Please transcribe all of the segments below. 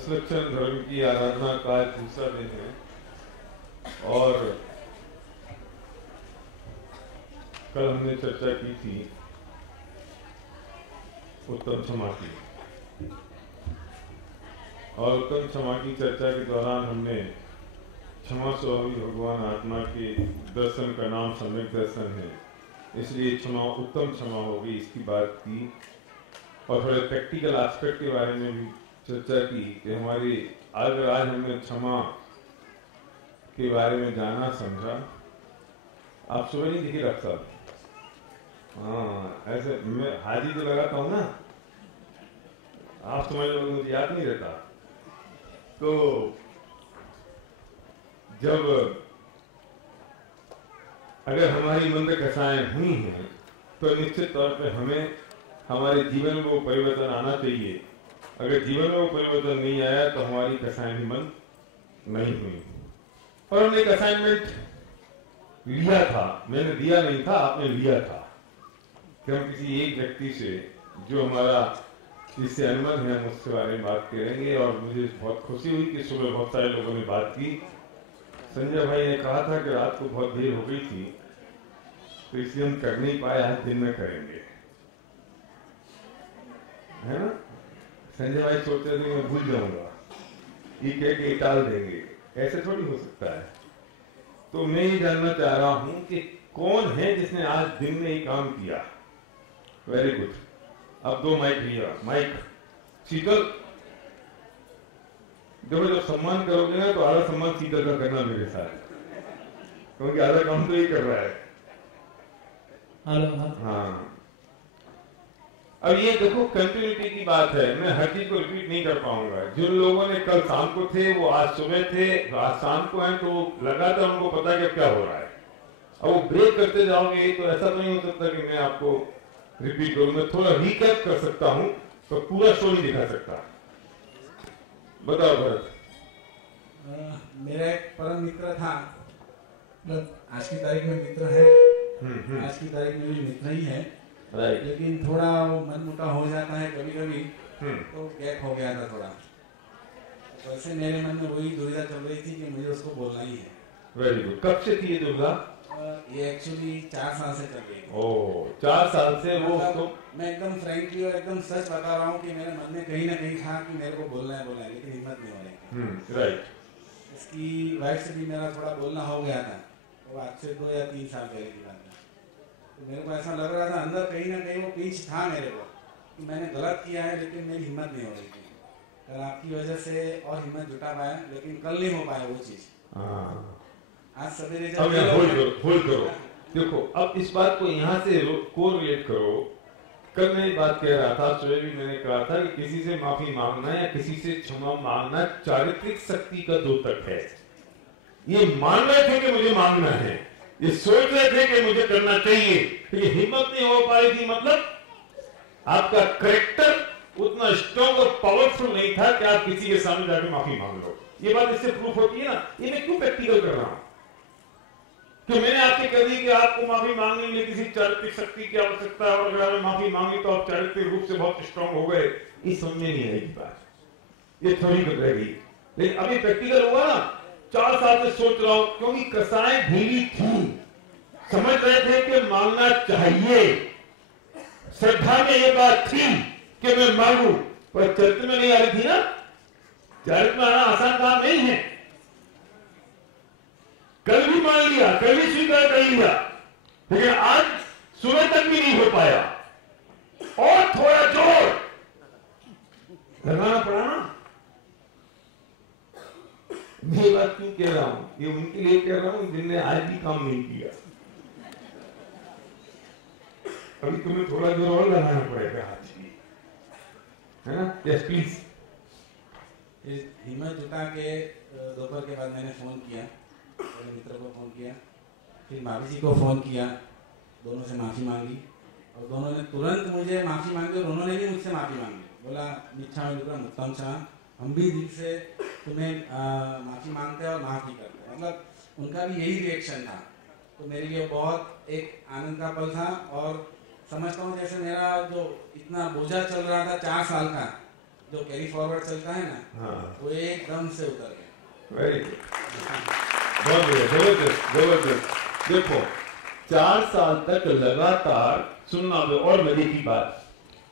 Reflection धर्म की आराधना का दूसरा दिन है और कल हमने चर्चा की थी उत्तम क्षमा की, और उत्तम क्षमा की चर्चा के दौरान हमने क्षमा स्वामी भगवान आत्मा के दर्शन का नाम सम्यक दर्शन है, इसलिए क्षमा उत्तम क्षमा होगी, इसकी बात की। और थोड़े प्रैक्टिकल एस्पेक्ट के बारे में भी चर्चा की कि हमारी आज हमने क्षमा के बारे में जाना समझा। आप सुबह नहीं दिखे रखता, हाँ ऐसे मैं हाजी जो लगाता हूँ ना, आप समझ लो मुझे याद नहीं रहता। तो जब अगर हमारी मंद कसाएं हुई हैं तो निश्चित तौर पे हमें हमारे जीवन में वो परिवर्तन आना चाहिए। अगर जीवन में वो परिवर्तन नहीं आया तो हमारी कसाएं भी मंद नहीं हुई। और हमने एक असाइनमेंट लिया था, मैंने दिया नहीं था, आपने लिया था कि हम किसी एक व्यक्ति से जो हमारा इससे अनुमत है हम उसके बारे में बात करेंगे। और मुझे बहुत खुशी हुई कि सुबह बहुत सारे लोगों ने बात की। संजय भाई ने कहा था कि रात को बहुत देर हो गई थी तो इसलिए हम कर नहीं पाए, आज दिन में करेंगे, है ना। संजय भाई सोचते थे मैं भूल जाऊंगा, ये कह के टाल देंगे, ऐसे थोड़ी हो सकता है। तो मैं ये जानना चाह रहा हूं कि कौन है जिसने आज दिन में ये काम किया। Very good. अब दो माइक लिया, माइक शीतल, देखो जब सम्मान करोगे ना तो आधा सम्मान शीतल का करना मेरे साथ, क्योंकि आधा काम तो ही कर रहा है। हाँ, अब ये देखो कंटिन्यूटी की बात है, मैं हर चीज को रिपीट नहीं कर पाऊंगा। जिन लोगों ने कल शाम को थे वो आज सुबह थे, आज शाम को हैं, तो लगातार उनको पता है कि क्या हो रहा है। अब वो ब्रेक करते जाओगे तो ऐसा तो नहीं हो सकता कि मैं आपको रिपीट करूं। मैं थोड़ा रिकैप कर सकता हूं तो पूरा शो नहीं दिखा सकता। बताओ भरत। मेरा एक परम मित्र था, आज की तारीख में मित्र है, आज की तारीख में भी मित्र ही है, लेकिन थोड़ा वो मनमुटाव हो जाता है कभी कभी, तो गैप हो गया था थोड़ा। वैसे मेरे मन में वही दुविधा चल रही थी कि मुझे उसको बोलना ही है। Very good. कब से थी ये दुविधा? ये एक्चुअली 4 साल से चल रही थी। ओह, 4 साल से वो उसको। मैं एकदम फ्रैंकली और एकदम सच बता रहा हूँ कि मेरे मन में कहीं ना कहीं था कि मेरे को बोलना है, लेकिन हिम्मत नहीं हो रही। राइट। इसकी वाइफ से भी मेरा थोड़ा बोलना हो गया था, वो आज से 2 या 3 साल पहले की बात है। तो मेरे को ऐसा लग रहा था अंदर कहीं ना कहीं वो पिंच था मेरे को कि मैंने गलत किया है, लेकिन मेरी हिम्मत नहीं हो रही थी। कल आपकी वजह से और हिम्मत जुटा पाया, लेकिन कल नहीं हो पाया वो चीज। आज सवेरे होल्ड करो। देखो अब इस बात को यहाँ से कोरिलेट करो। कल मैं बात कह रहा था, सुबह भी मैंने कहा था कि किसी से माफी मांगना या किसी से क्षमा मांगना चारित्रिक शक्ति का द्योतक है। ये मान रहे थे कि मुझे मांगना है, ये सोच रहे थे कि मुझे करना चाहिए, ये हिम्मत नहीं हो पाई थी। मतलब आपका कैरेक्टर उतना स्ट्रॉन्ग और पावरफुल नहीं था कि आप किसी के सामने जाकर माफी मांग लो। ये बात इससे प्रूफ होती है ना। ये मैं क्यों प्रैक्टिकल कर रहा हूं कि मैंने आपसे कह दी कि आपको माफी मांगने में किसी चारित्रिक शक्ति की आवश्यकता है, और अगर आपने माफी मांगी तो आप चारित्रिक रूप से बहुत स्ट्रॉन्ग हो गए। ये समझ में नहीं आएगी बात, ये थोड़ी कर रहेगी। लेकिन अभी प्रैक्टिकल होगा ना। 4 साल से सोच रहा हूं, क्योंकि कसाएं ढीली थी, समझ रहे थे कि मांगना चाहिए, श्रद्धा में ये बात थी कि मैं मांगू, पर चरित्र में नहीं आ रही थी ना। चरित्र में आना आसान काम नहीं है। कल भी मान लिया, कल भी स्वीकार कर लिया, लेकिन आज सुबह तक भी नहीं हो पाया, और थोड़ा जोर लगाना पड़ा ना। मैं ये बात क्यों कह रहा हूं? ये उनके लिए कह रहा हूं जिनने आज भी काम नहीं किया। अभी तुम्हें थोड़ा जोर और लगाना पड़ेगा आज भी, है ना। Yes please. हिम्मत जुटा के दोपहर के बाद मैंने फोन किया, मेरे मित्र को फोन किया, फिर भाभी जी को फोन किया, दोनों से माफी मांगी, और दोनों ने तुरंत मुझे माफी मांगी, और उन्होंने भी मुझसे माफी मांगी। बोला मिच्छामि दुक्कडम उत्तम क्षमा, हम भी दिल से तुम्हें माफी मांगते हैं और माफ भी करते हैं। मतलब उनका भी यही रिएक्शन था। तो मेरे लिए बहुत एक आनंद का पल था, और समझता हूँ जैसे मेरा जो इतना बोझा चल रहा था 4 साल का, जो कैरी फॉरवर्ड चलता है ना, हाँ, वो एकदम से उतर गया। वेरी गुड, बहुत बढ़िया, जबरदस्त जबरदस्त। देखो 4 साल तक लगातार सुनना, और मजे की बात,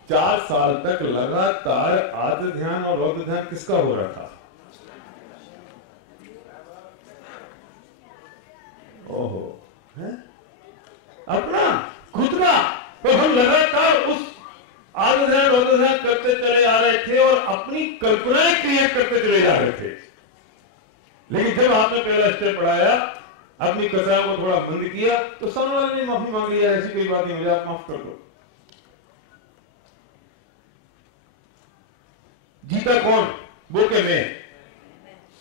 4 साल तक लगातार आर्द्र ध्यान और रौद्र ध्यान किसका हो रहा था? ओहो, है अपना खुद का। तो हम लगातार उस आर्द्र ध्यान रौद्र ध्यान करते चले आ रहे थे और अपनी कल्पनाएं क्रिएट करते चले जा रहे थे। लेकिन जब आपने पहला स्टेप पढ़ाया, अपनी कसायों को थोड़ा बंद किया, तो सामने वाले ने माफी मांग लिया, ऐसी कोई बात नहीं, मुझे आप माफ कर दो। जीता कौन? वो के मैं?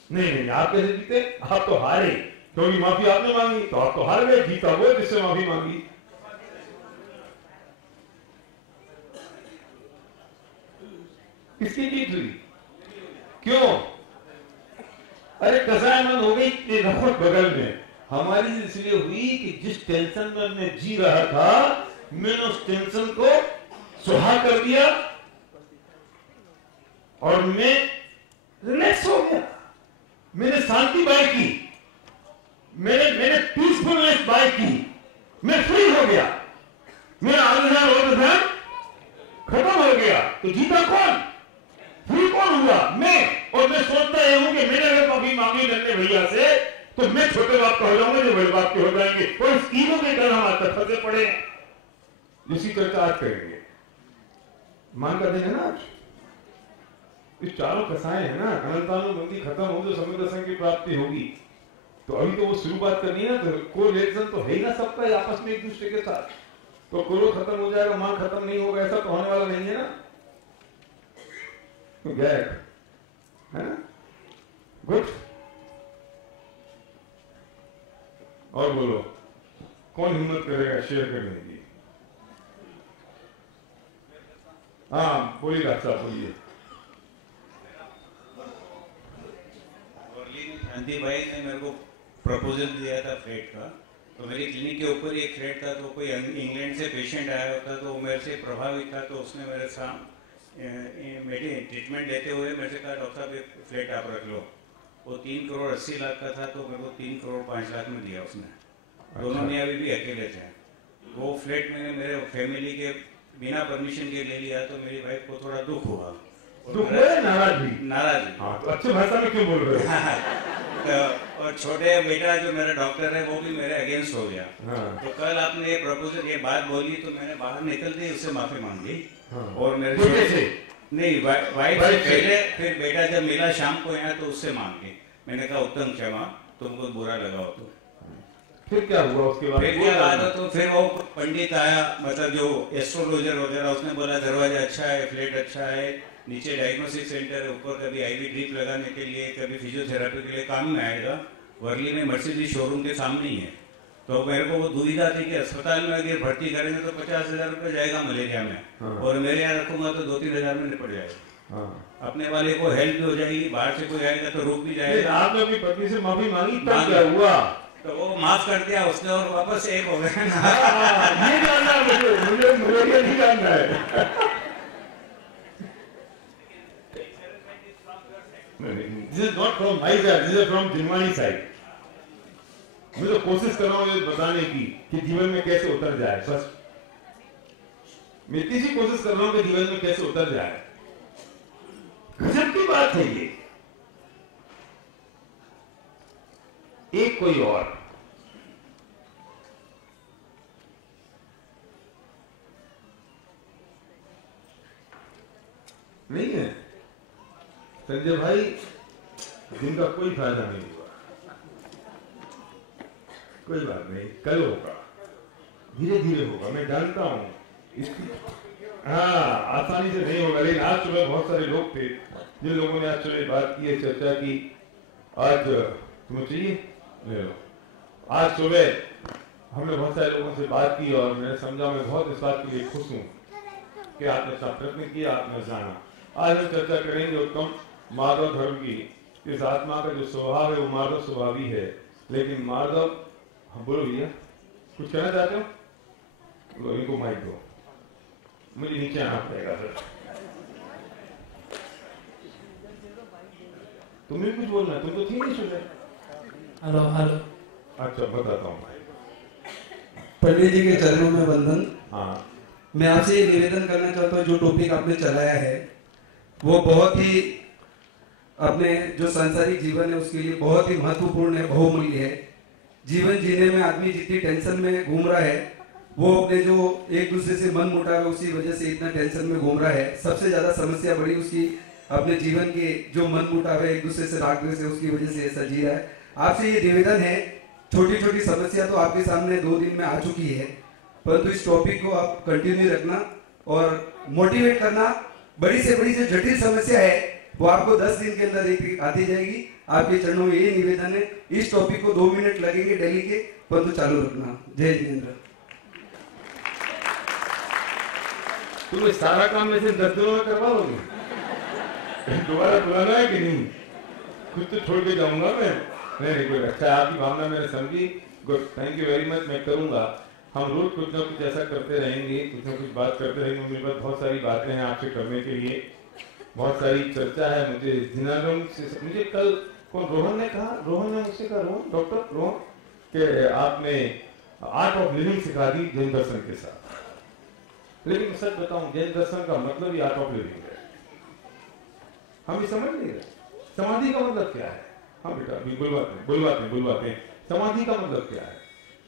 नहीं नहीं, आप कैसे जीते? आप तो हारे, क्योंकि माफी आपने मांगी, तो आप तो हार गए। जीता वो जिससे माफी मांगी। किसकी जीत हुई? क्यों? अरे कसायमंद हो गई नफरत बगल में। हमारी इसलिए हुई कि जिस टेंशन में मैं जी रहा था, मैंने उस टेंशन को सुहा कर दिया और मैं रिलैक्स हो गया। मैंने शांति बाय की, मैंने पीसफुलनेस बाय की, मैं फ्री हो गया, मेरा आंदोलन और ध्यान खत्म हो गया। तो जीता कौन? फ्री कौन हुआ? मैं। और मैं सोचता यह हूं कि मैंने अगर माफी मांगी नन्हे भैया से, तो मैं छोटे बाप का हो जाऊंगा, जो बड़े बाप के हो जाएंगे। और इस ईगो के कारण हम आज तक फंसे पड़े हैं, जिसकी चर्चा आज करेंगे। मान कर देंगे ना आज इस चारों कसाएं है ना, अनंतानुबंधी खत्म हो तो समय दर्शन की प्राप्ति होगी। तो अभी तो वो शुरुआत करनी है ना, तो कोरिलेशन तो है ही ना सबका आपस में एक दूसरे के साथ। तो कोरो खत्म हो जाएगा, मान खत्म नहीं होगा, ऐसा तो होने वाला नहीं है ना। गया है ना? गुड। और बोलो, कौन हिम्मत करेगा शेयर करने की? हाँ बोलिए डॉक्टर साहब, बोलिए। शांति भाई ने मेरे को प्रपोजल दिया था फ्लैट का, तो मेरी क्लिनिक के ऊपर ही एक फ्लैट था। तो कोई इंग्लैंड से पेशेंट आया होता तो वो मेरे से प्रभावित था, तो उसने मेरे साथ मेरी ट्रीटमेंट लेते हुए मेरे से कहा, डॉक्टर साहब एक फ्लैट आप रख लो। वो 3 करोड़ 80 लाख का था, तो मेरे को 3 करोड़ 5 लाख में दिया उसने। दोनों मियाँ बीवी अकेले थे। वो फ्लैट मैंने मेरे फैमिली के बिना परमिशन के ले लिया, तो मेरी वाइफ को थोड़ा दुख हुआ। दुख हुआ या नाराजगी? नाराजगी। हाँ, तो अच्छी भाषा में क्यों बोल रहे हो? तो और छोटे बेटा जो मेरा डॉक्टर है, वो भी मेरे अगेंस्ट हो गया। हाँ। तो कल आपने ये प्रपोजल, ये बात बोली, तो मैंने बाहर निकलते ही उससे माफी मांगी। हाँ। और मेरे बेटे से? नहीं, वाइफ से पहले, फिर बेटा जब मिला शाम को यहाँ, तो उससे मांगी। मैंने कहा उत्तम क्षमा, तुमको बुरा लगा हो तो। फिर क्या हुआ उसके बाद? फिर क्या बात हो, तो फिर वो पंडित आया, मतलब जो एस्ट्रोलॉजर वगैरह, उसने बोला दरवाजा अच्छा है, फ्लैट अच्छा है, नीचे डायग्नोस्टिक सेंटर है, ऊपर कभी आईवी ड्रिप लगाने के लिए, कभी फिजियोथेरेपी के लिए काम में आएगा। वर्ली में मर्सिडीज शोरूम के सामने ही है। तो मेरे को वो दुविधा थी कि अस्पताल में अगर भर्ती करेंगे तो 50,000 रुपये जाएगा मलेरिया में। हाँ। और मेरे यहाँ रखूंगा तो 2-3 हजार में निपट जाएगा। हाँ। अपने वाले को हेल्प भी हो जाएगी, बाहर से कोई आएगा तो रुक भी जाएगा। आपने अपनी पत्नी से माफी मांगी, तब क्या हुआ? तो वो माफ कर दिया उसने और वापस एक हो गया ना। ये जानना है मुझे ये नहीं जानना है। This is not from my side, this is from Jinvani side. मैं तो कोशिश कर रहा हूँ ये बताने की कि जीवन में कैसे उतर जाए, बस मैं इसी कोशिश कर रहा हूँ कि जीवन में कैसे उतर जाए। गजब की बात है ये। एक कोई और नहीं है संजय भाई, जिनका कोई फायदा नहीं हुआ। कोई बात नहीं, कल होगा, धीरे धीरे होगा, मैं जानता हूं इसकी। हाँ, आसानी से नहीं होगा। लेकिन आज सुबह बहुत सारे लोग थे जिन लोगों ने आज सुबह बात की है, चर्चा की। आज तुम्हें चाहिए ले लो। आज सुबह हमने बहुत सारे लोगों से बात की और मैंने समझा, मैं बहुत इस बात के लिए खुश हूँ कि आपने अच्छा प्रयत्न किया, आपने जाना। आज हम चर्चा करेंगे उत्तम माधव धर्म की। इस आत्मा का जो स्वभाव है वो माधव स्वभावी है, लेकिन माधव, हम बोलो भैया कुछ कहना चाहते हो? बोलो, इनको माइक दो, मुझे नीचे आना पड़ेगा सर। तुम्हें कुछ बोलना है, तुम तो थी नहीं सुने। Hello hello. अच्छा बताता हूँ। पंडित जी के चरणों में वंदन। हाँ, मैं आपसे ये निवेदन करना चाहता हूँ, जो टॉपिक आपने चलाया है वो बहुत ही अपने जो सांसारिक जीवन है उसके लिए बहुत ही महत्वपूर्ण है, बहुमूल्य है। जीवन जीने में आदमी जितनी टेंशन में घूम रहा है, वो अपने जो एक दूसरे से मन मुटाव है उसी वजह से इतना टेंशन में घूम रहा है। सबसे ज्यादा समस्या बड़ी उसकी अपने जीवन के जो मन मुटाव है, एक दूसरे से राग द्वेष है, उसकी वजह से ऐसा जी रहा है। आपसे ये निवेदन है, छोटी छोटी समस्या तो आपके सामने 2 दिन में आ चुकी है, परंतु इस टॉपिक को आप कंटिन्यू रखना और मोटिवेट करना। बड़ी से बड़ी जो जटिल समस्या है वो आपको 10 दिन के अंदर एक आती जाएगी। आपके चरणों में ये निवेदन है, इस टॉपिक को 2 मिनट लगेंगे डेली के, परंतु चालू रखना। जय जिनेन्द्र। तुम्हें सारा काम ऐसे 10 दिनों में करवा लोगे? दोबारा बुलाना है कि नहीं? कुछ तो छोड़ के जाऊंगा मैं। नहीं कोई अच्छा, आपकी भावना मैंने समझी। Good, thank you very much. मैं करूंगा। हम रोज कुछ ना कुछ ऐसा करते रहेंगे, कुछ ना कुछ बात करते रहेंगे। मेरे पास बहुत सारी बातें हैं आपसे करने के लिए, बहुत सारी चर्चा है। मुझे जिनागम से, मुझे कल कौन रोहन ने कहा, रोहन ने मुझसे कहा, रोहन डॉक्टर रोहन कि आपने आर्ट ऑफ लिविंग सिखा दी जैन दर्शन के साथ। लेकिन सच बताऊं, जैन दर्शन का मतलब ही आर्ट ऑफ लिविंग है। हम ये समझ नहीं रहे समाधि का मतलब क्या है। हम बेटा बुलवाते हैं। समाधि का मतलब क्या है?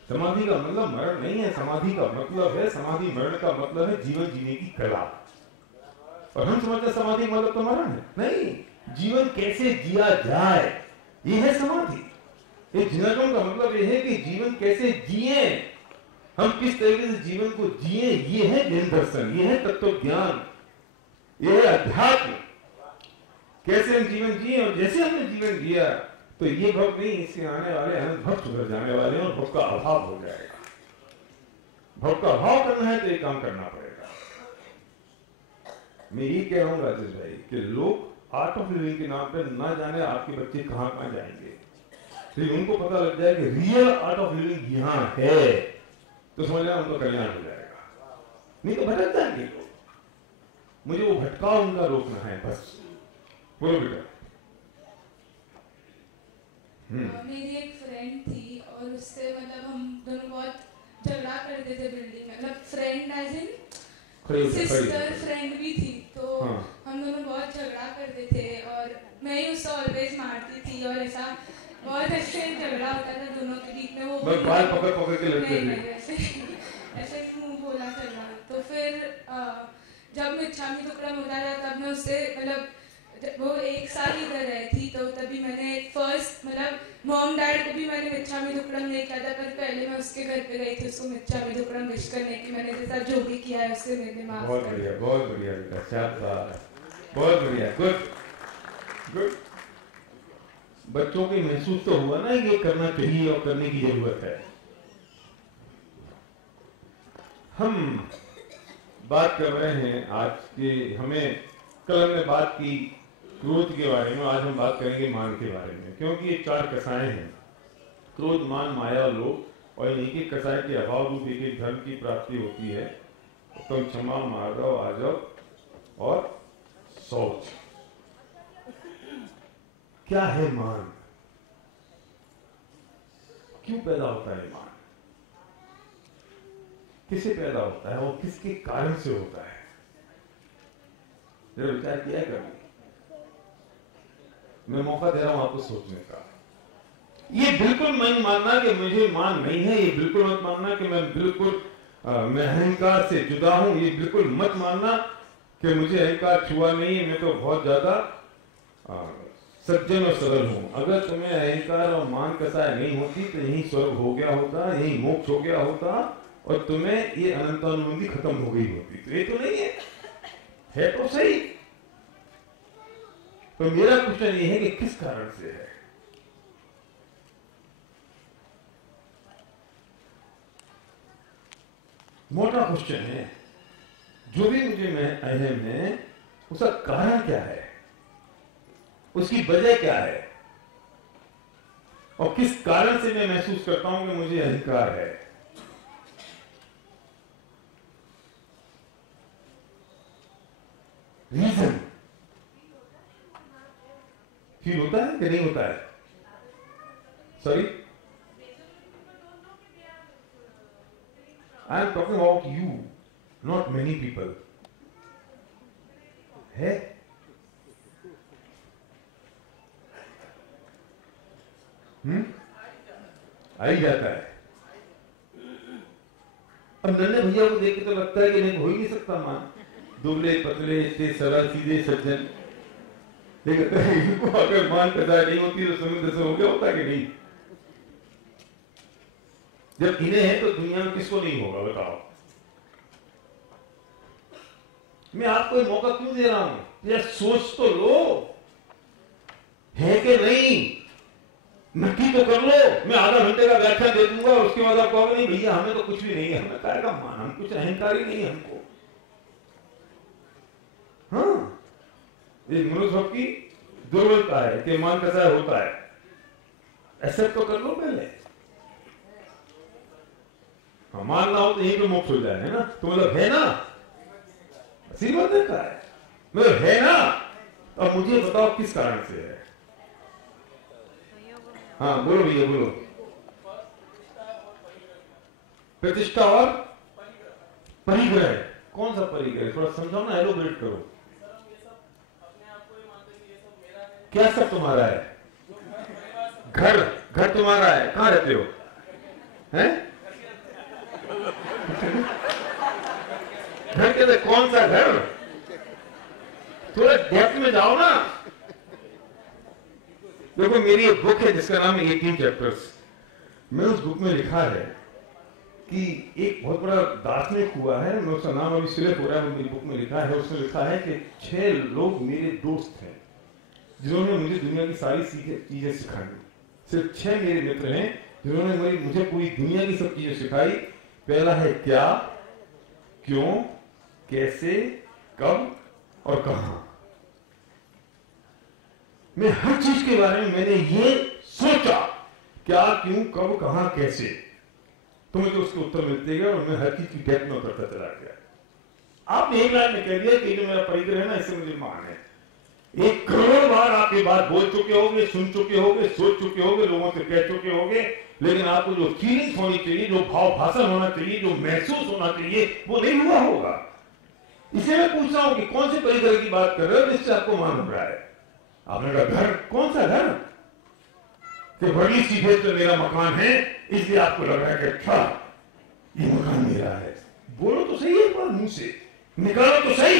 समाधि का मतलब मरण नहीं है। समाधि का मतलब है, समाधि मरण का मतलब है जीवन जीने की कला। और हम समझते समाधि मतलब तो मरण है। नहीं, जीवन कैसे जिया जाए ये है समाधि। ये जिनागम का मतलब ये है कि जीवन कैसे जिए, हम किस तरीके से जीवन को जिए, ये है जैन दर्शन, ये है तत्व ज्ञान, ये है अध्यात्म। कैसे हम जीवन जिए, और जैसे हमने जीवन जिया तो ये भव नहीं, इससे आने वाले अनंत भव सुधर जाने वाले हैं और भव का अभाव हो जाएगा। भव का अभाव करना है तो ये काम करना पड़ेगा। मैं ये कह रहा हूं राजेश भाई कि लोग आर्ट ऑफ लिविंग के नाम पे ना जाने आपके बच्चे कहां कहां जाएंगे। फिर उनको पता लग जाए कि रियल आर्ट ऑफ लिविंग यहाँ है तो समझ लेना उनका कल्याण हो जाएगा। नहीं तो भटक जाएंगे लोग। मुझे वो भटकाव उनका रोकना है बस। बोलो बेटा। मेरी एक फ्रेंड थी और उससे मतलब हम दोनों बहुत झगड़ा करते थे बिल्डिंग में। मतलब friend as in sister friend भी थी, तो हम दोनों बहुत झगड़ा करते थे और मैं ही उससे ऑलवेज मारती थी और ऐसा बहुत ऐसे झगड़ा होता था दोनों के बीच में। वो बाल पकड़ के लड़ते थे ऐसे मुंह बोला चलना। तो फिर जब मिच्छामी दुक्कड़म होता था तब मैं उससे मतलब वो 1 साल ही इधर रही थी, तो तभी मैंने फर्स्ट मतलब मॉम डैड को भी मैंने मिच्छामी दुक्कड़म नहीं किया था, पर पहले मैं उसके घर पे गई थी उसको मिच्छामी दुक्कड़म विश करने की। मैंने जैसा जो भी किया है उससे मेरे माफ बहुत बढ़िया बेटा, शाबाश, बहुत बढ़िया, गुड। बच्चों के महसूस तो हुआ ना ये करना चाहिए और करने की जरूरत है। हम बात कर रहे हैं आज के, हमें कल हमने बात की क्रोध के बारे में, आज हम बात करेंगे मान के बारे में, क्योंकि ये 4 कसाएं हैं, क्रोध मान माया लोभ, और इन्हीं के कसाय के अभाव रूप एक धर्म की प्राप्ति होती है। उत्तम क्षमा मार्दव आजव और शौच। क्या है मान? क्यों पैदा होता है मान? किसे पैदा होता है और किसके कारण से होता है? जरा विचार किया कभी। मैं मौका दे रहा हूं आपको सोचने का। ये बिल्कुल नहीं मानना कि मुझे मान नहीं है, ये बिल्कुल मत मानना कि मैं अहंकार से जुदा हूं, ये बिल्कुल मत मानना कि मुझे अहंकार छुआ नहीं है, मैं तो बहुत ज्यादा सज्जन और सरल हूं। अगर तुम्हें अहंकार और मान कसाय नहीं होती तो यही स्वर्ग हो गया होता, यही मोक्ष हो गया होता और तुम्हें ये अनंतानुबंधी खत्म हो गई होती। तो ये तो नहीं है तो सही। तो मेरा क्वेश्चन ये है कि किस कारण से है? मोटा क्वेश्चन है। जो भी मुझे में अहम है उसका कारण क्या है, उसकी वजह क्या है, और किस कारण से मैं महसूस करता हूं कि मुझे अहंकार है। रीजन फील होता है कि नहीं होता है? Sorry, I am talking about you, not many people. है आ ही जाता है। अब नन्हे भैया को देख के तो लगता है कि नहीं, हो ही नहीं सकता मां, दुबले पतले इतने सरल सीधे सज्जन, लेकिन इनको अगर मान पैदा नहीं होती तो समुद्र से हो गया होता कि नहीं? जब इन्हें है तो दुनिया में किसको नहीं होगा बताओ? मैं आपको मौका क्यों दे रहा हूं? यार सोच तो लो, है कि नहीं, नक्की तो कर लो। मैं आधा घंटे का व्याख्यान दे दूंगा और उसके बाद आप कहोगे नहीं भैया हमें तो कुछ भी नहीं है, हमें काय का मान, हम कुछ अहंकार ही नहीं है हमको। हाँ, ये मनुष्य की दुर्बलता है कि मान कैसा होता है, एक्सेप्ट तो कर लो पहले। हाँ, मान ना हो तो यहीं पे मोक्ष हो जाए, है ना? तो मतलब है ना, आशीर्वाद देता है, मतलब है ना। अब मुझे बताओ किस कारण से है? हाँ बोलो भैया बोलो। प्रतिष्ठा और परिग्रह। कौन सा परिग्रह? थोड़ा समझाओ ना, एलोबरेट करो। क्या सब तुम्हारा है? घर, घर तुम्हारा है, कहां रहते हो? हैं? घर कहते कौन सा घर? थोड़ा डेप्थ में जाओ ना। देखो मेरी एक बुक है जिसका नाम है 18 चैप्टर्स। मैं उस बुक में लिखा है कि एक बहुत बड़ा दार्शनिक हुआ है, मैं उसका नाम अभी सिलेक्ट हो रहा है, मेरी बुक में लिखा है। उसमें लिखा है कि 6 लोग मेरे दोस्त हैं जिन्होंने मुझे दुनिया की सारी चीजें सिखाई। सिर्फ 6 मेरे मित्र हैं जिन्होंने मुझे पूरी दुनिया की सब चीजें सिखाई। पहला है क्या, क्यों, कैसे, कब और कहां। मैं हर चीज के बारे में मैंने ये सोचा, क्या, क्यों, कब, कहां, कैसे, तो मुझे उसके उत्तर मिलते गए और मैं हर चीज की डेप्थ में उतरता चला गया। आपने एक लाइन में कह दिया कि जो मेरा परिग्रह है ना, इससे मुझे मान है। 1 करोड़ बार आप ये बात बोल चुके होंगे, सुन चुके होंगे, सोच चुके होंगे, लोगों से कह चुके होंगे, लेकिन आपको जो फीलिंग्स होनी चाहिए, जो भाव भाषण होना चाहिए, जो महसूस होना चाहिए, वो नहीं हुआ होगा। इसे मैं पूछ रहा हूं कि कौन से परिग्रह की बात कर रहे हो जिससे आपको मान हो रहा है? आपने कहा घर, कौन सा घर? कि बड़ी सीधे तो मेरा मकान है, इसलिए आपको लग रहा है कि अच्छा ये मकान मेरा है। बोलो तो सही एक बार मुंह से, निकालो तो सही।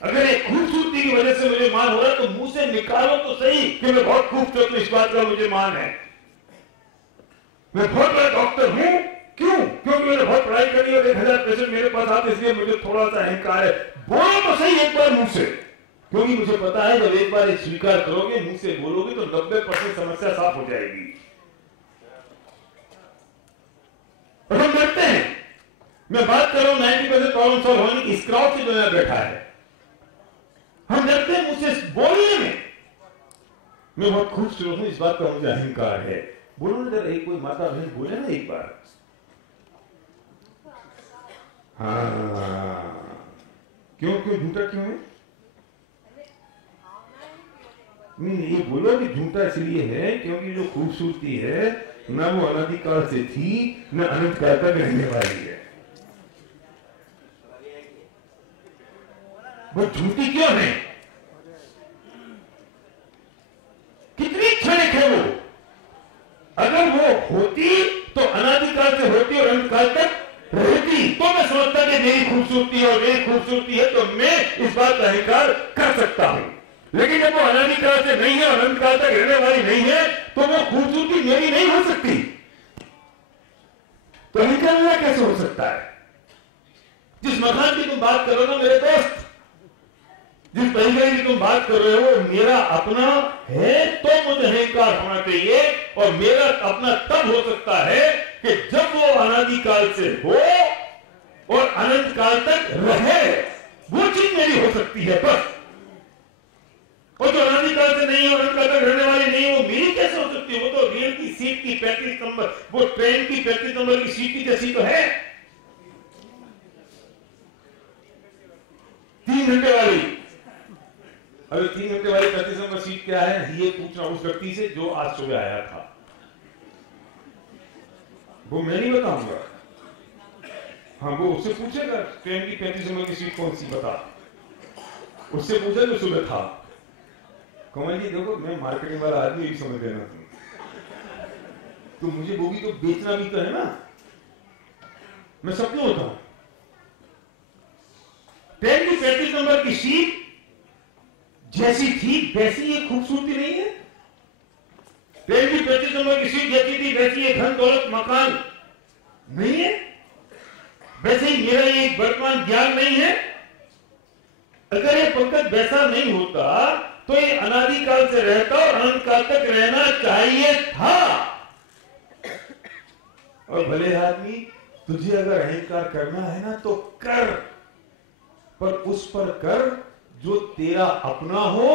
अगर एक खूबसूरती की वजह से मुझे मान हो रहा है तो मुंह से निकालो तो सही कि मैं बहुत खूबसूरत हूं, इस बात का मुझे मान है। मैं बहुत बड़ा डॉक्टर हूं, क्यों? क्योंकि मैंने बहुत पढ़ाई करी और 1000 पेशेंट मेरे पास आते, इसलिए मुझे थोड़ा सा अहंकार है। बोलो तो सही एक बार मुंह से, क्योंकि मुझे पता है जब एक बार स्वीकार करोगे, मुंह से बोलोगे तो 90% समस्या साफ हो जाएगी। और हम डरते हैं। मैं बात कर रहा हूं 90% प्रॉब्लम सॉल्व होने की इस क्राउड से जो यहां बैठा है। हम डरते हैं मुझसे बोलने में। मैं बहुत खूबसूरत हूं, इस बात का मुझे अहंकार है। बोलो ना जरा, एक कोई माता बहन बोले ना एक बार। हाँ, क्यों क्यों झूठा क्यों है? नहीं, ये बोलो कि झूठा इसलिए है क्योंकि जो खूबसूरती है ना वो अनादिकाल से थी, न अनंत काल तक रहने वाली है। वो झूठी क्यों है? कितनी क्षणिक है वो। अगर वो होती तो अनादिकाल से होती और अनंत काल तक रहती, तो मैं समझता कि मेरी खूबसूरती है और मेरी खूबसूरती है तो मैं इस बात का अहंकार कर सकता हूं। लेकिन जब वो अनादिकाल से नहीं है और अनंत काल तक रहने वाली नहीं है तो वो खूबसूरती मेरी नहीं हो सकती। तो अहंकार मेरा कैसे हो सकता है? जिस मकान की तुम बात करो ना मेरे दोस्त, जिस परिग्रह की तुम बात कर रहे हो वो मेरा अपना है, तो मुझे अहंकार होना चाहिए। और मेरा अपना तब हो सकता है कि जब वो अनादिकाल से हो और अनंत काल तक रहे, वो चीज मेरी हो सकती है बस। और जो अनादिकाल से नहीं है और अनंत काल तक रहने वाली नहीं है, वो मेरी कैसे हो सकती है? वो तो रेल की सीट की 35 नंबर, वो ट्रेन की 35 नंबर की सीट की जैसी तो है, 3 घंटे वाली। अरे 3 घंटे वाली 35 नंबर सीट क्या है, ये पूछना उस व्यक्ति से जो आज सुबह आया था। वो मैं नहीं बताऊंगा, हाँ वो उससे पूछेगा ट्रेन की 35 नंबर की सीट कौन सी, बता। उससे पूछा जो सुबह था। कमल जी देखो मैं मार्केटिंग वाला आदमी, यही समझ लेना तुम, तो मुझे वो भी तो बेचना भी तो है ना, मैं सब क्यों होता हूं। ट्रेन की 35 नंबर की सीट जैसी थी वैसी ये खूबसूरती नहीं है। ट्रेन की 35 नंबर की सीट जैसी थी वैसी ये धन दौलत मकान नहीं है, वैसे ही मेरा ये वर्तमान ज्ञान नहीं है। अगर ये पंकज वैसा नहीं होता तो ये अनादिकाल से रहता और अनंत काल तक रहना चाहिए था। और भले आदमी तुझे अगर अहंकार करना है ना तो कर, पर उस पर कर जो तेरा अपना हो,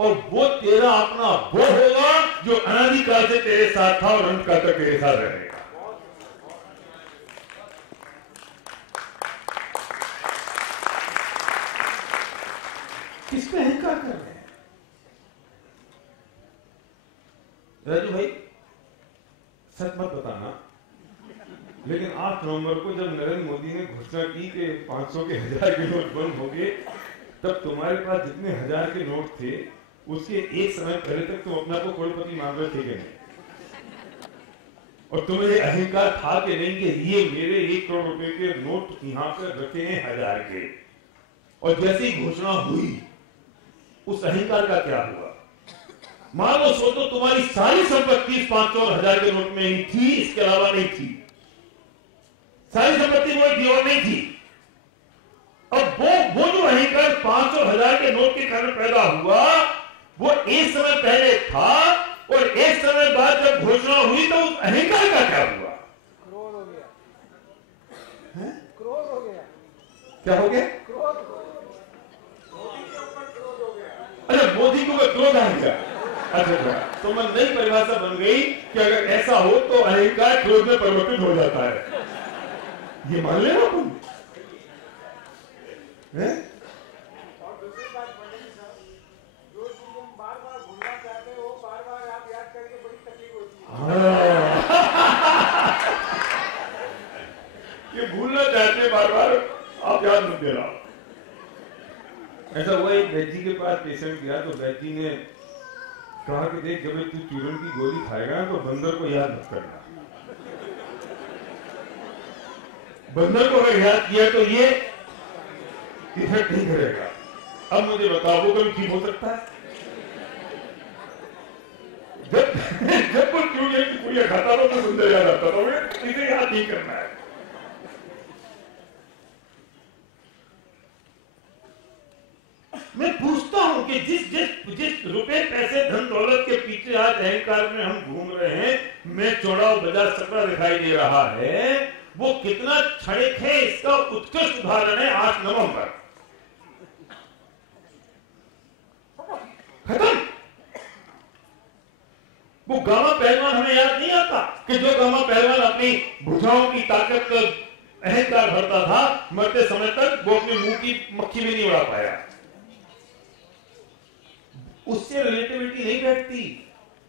और वो तेरा अपना वो होगा जो अनादिकाल से तेरे साथ था और अनंत काल तक तेरे साथ रहेगा। किस पे अहंकार कर रहे हैं राजू भाई, सच मत बताना, लेकिन 8 नवंबर को जब नरेंद्र मोदी ने घोषणा की कि 500 के 1000 के नोट बंद हो गए, तब तुम्हारे पास जितने 1000 के नोट थे उसके एक समय पहले तक तुम अपना को करोड़पति मान रहे थे कि नहीं, और तुम्हें ये अहंकार था कि नहीं कि ये मेरे 1 करोड़ रुपए के नोट यहाँ पर रखे हैं 1000 के। और जैसी घोषणा हुई उस अहंकार का क्या हुआ। मान लो सोचो तुम्हारी सारी संपत्ति 500 और 1000 के नोट में ही थी, इसके अलावा नहीं थी, सारी संपत्ति वो थी और नहीं थी। अब वो जो अहंकार 500 और 1000 के नोट के कारण पैदा हुआ वो एक समय पहले था, और एक समय बाद जब घोषणा हुई तो उस अहंकार का क्या हुआ। क्रोध हो गया, क्रोध हो गया, क्या हो गया, क्रोध, मोदी के ऊपर क्रोध हो गया। अरे मोदी को क्रोध आ गया। अच्छा, तो मैं नई परिभाषा बन गई कि अगर ऐसा हो तो अहंकार क्रोध में परिवर्तित हो जाता है। ये मान लेना तुम है? और दूसरी बात पंडित साहब, जो चीज हम बार बार भूलना चाहते हैं वो बार बार आप याद करके बड़ी तकलीफ होती है। ये भूलना चाहते हैं बार बार, आप याद मत दिलाओ। ऐसा हुआ एक वैद्य के पास पेशेंट गया तो वैद्य ने कहा कि देख जब तू चूरन की गोली खाएगा तो बंदर को याद मत करना, बंदर को अगर याद किया तो ये इफेक्ट नहीं करेगा। अब मुझे बताओ वो कभी ठीक हो सकता है? जब वो चूरन की गोली खाता था तो बंदर याद आता था, इसे याद नहीं करना है। मैं पूछता हूं कि जिस रुपए पैसे धन दौलत के पीछे आज अहंकार में हम घूम रहे हैं, मैं चौड़ा बाजार सकरा दिखाई दे रहा है, वो कितना क्षणिक है इसका उत्कृष्ट उदाहरण है 8 नवंबर। खत्म। वो गामा पहलवान हमें याद नहीं आता कि जो गामा पहलवान अपनी भुजाओं की ताकत अहंकार भरता था, मरते समय तक वो अपने मुंह की मक्खी भी नहीं उड़ा पाया। उससे रिलेटिविटी नहीं बैठती,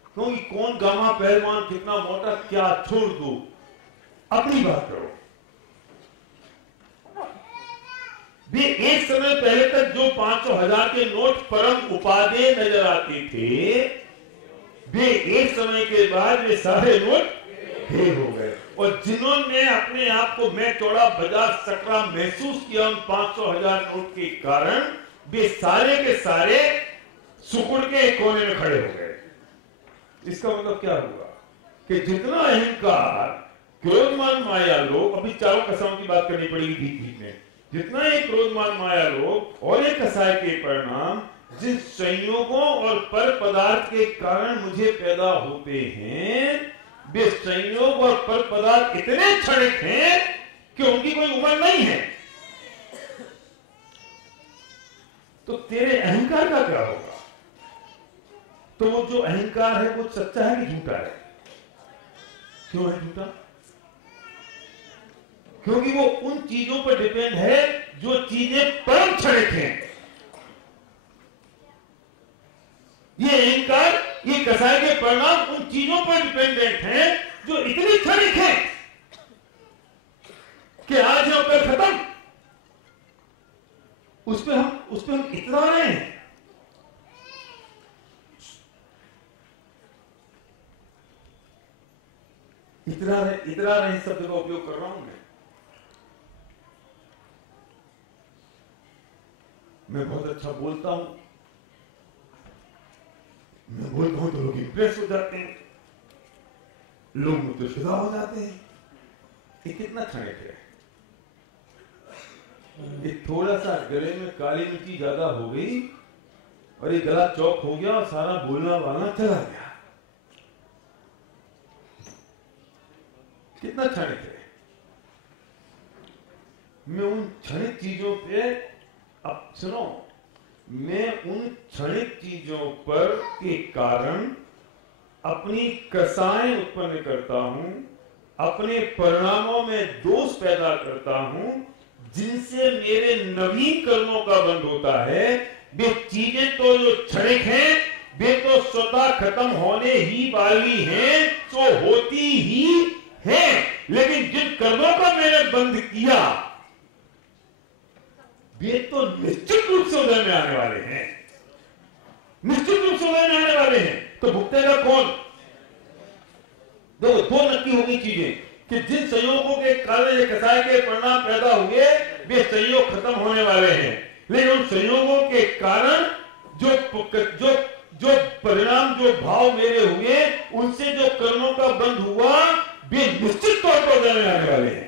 क्योंकि कौन गामा पहलवान कितना मोटा क्या, छोड़ दो, अपनी बात करो। वे एक समय पहले तक जो 500 1000 के नोट परम उपादेय नजर आते थे, वे एक समय के बाद वे सारे नोट फेल हो गए। और जिन्होंने अपने आप को मैं चौड़ा बाजार सकरा महसूस किया उन 500 1000 नोट के कारण, वे सारे के सारे सुकुड़ के एक कोने में खड़े हो गए। इसका मतलब क्या हुआ कि जितना अहंकार, क्रोधमान माया लोग, अभी चारों कसाओं की बात करनी पड़ेगी बीच बीच में, जितना एक क्रोधमान माया लोग और एक कसाय के परिणाम जिन संयोगों और पर पदार्थ के कारण मुझे पैदा होते हैं, वे संयोग और पर पदार्थ इतने क्षणिक हैं कि उनकी कोई उम्र नहीं है। तो तेरे अहंकार का क्या होगा? तो वो जो अहंकार है वो सच्चा है कि झूठा है? क्यों है झूठा? क्योंकि वो उन चीजों पर डिपेंड है जो चीजें परम क्षणिक हैं। कसाई के परिणाम उन चीजों पर डिपेंडेंट हैं जो इतनी क्षणिक हैं कि आज है कल खत्म। उस पे हम इतना रहे हैं। इतना रहे शब्द का उपयोग कर रहा हूं मैं बहुत अच्छा बोलता हूं, मैं बोलता हूं तो लोग इंप्रेस हो जाते हैं, लोग मुझसे फिदा हो जाते हैं। ये कितना क्षणिक है। ये थोड़ा सा गले में काली मिट्टी ज्यादा हो गई और ये गला चौक हो गया और सारा बोलना वाला चला गया। कितना क्षणिक है। मैं उन क्षणिक चीजों पे, अब सुनो, मैं उन क्षणिक चीजों पर के कारण अपनी कसाएं उत्पन्न करता हूं, अपने परिणामों में दोष पैदा करता हूं, जिनसे मेरे नवीन कर्मों का बंध होता है। वे चीजें तो जो क्षणिक हैं, वे तो स्वतः खत्म होने ही वाली हैं, तो होती ही हैं। लेकिन जिन कर्मों का मैंने बंध किया, वे तो निश्चित रूप से उदय में आने वाले हैं, निश्चित रूप से उदय में आने वाले हैं। तो भुगतेगा कौन? दो नक्की हो गई चीजें कि जिन संयोगों के कारण कसाई के परिणाम पैदा हुए, वे संयोग खत्म होने वाले हैं। लेकिन उन संयोगों के कारण जो परिणाम, जो भाव मेरे हुए, उनसे जो कर्मों का बंध हुआ, वे निश्चित तौर पर उदय में आने वाले हैं।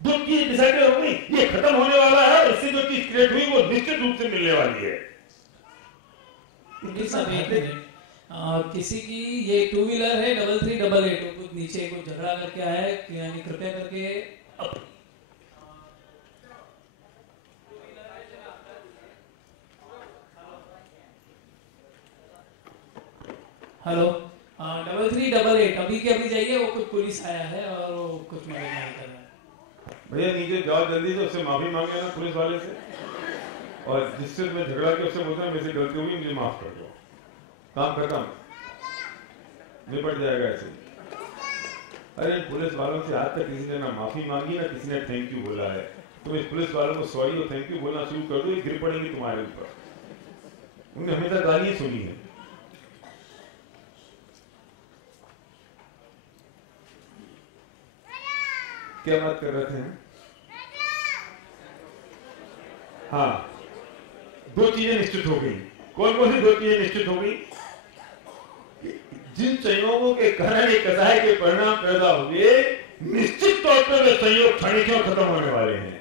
जो चीज डिसाइड हो गई, ये खत्म होने वाला है, और इससे जो चीज क्रिएट हुई वो निश्चित रूप से मिलने वाली है। किसी की ये 2 व्हीलर है 3388, तो कुछ नीचे कुछ झगड़ा करके आया है, यानी कृपया करके हेलो 3388 अभी के अभी जाइए। वो कुछ पुलिस आया है और वो कुछ मदद नहीं कर रहा है। भैया नीचे जाओ जल्दी से, उससे माफी मांगे ना पुलिस वाले से, और जिससे मैं झगड़ा किया उससे बोलता है मेरे से गलती हुई, मुझे माफ कर दो, काम खत्म, निपट जाएगा ऐसे। अरे पुलिस वालों से आज तक किसी ने ना माफी मांगी, ना किसी ने थैंक यू बोला है। तुम इस पुलिस वालों को सॉरी और थैंक यू बोलना शुरू कर दो, ये गिर पड़ेंगे तुम्हारे ऊपर। उन्हें हमेशा गालियां सुनी है। क्या बात कर रहे थे? हाँ, 2 चीजें निश्चित हो गई। कौन कौन सी 2 चीजें निश्चित हो गई? जिन संयोगों के कारण एक कसाई के परिणाम पैदा हुए, निश्चित तौर पर वे संयोग क्षणिक खत्म होने वाले हैं।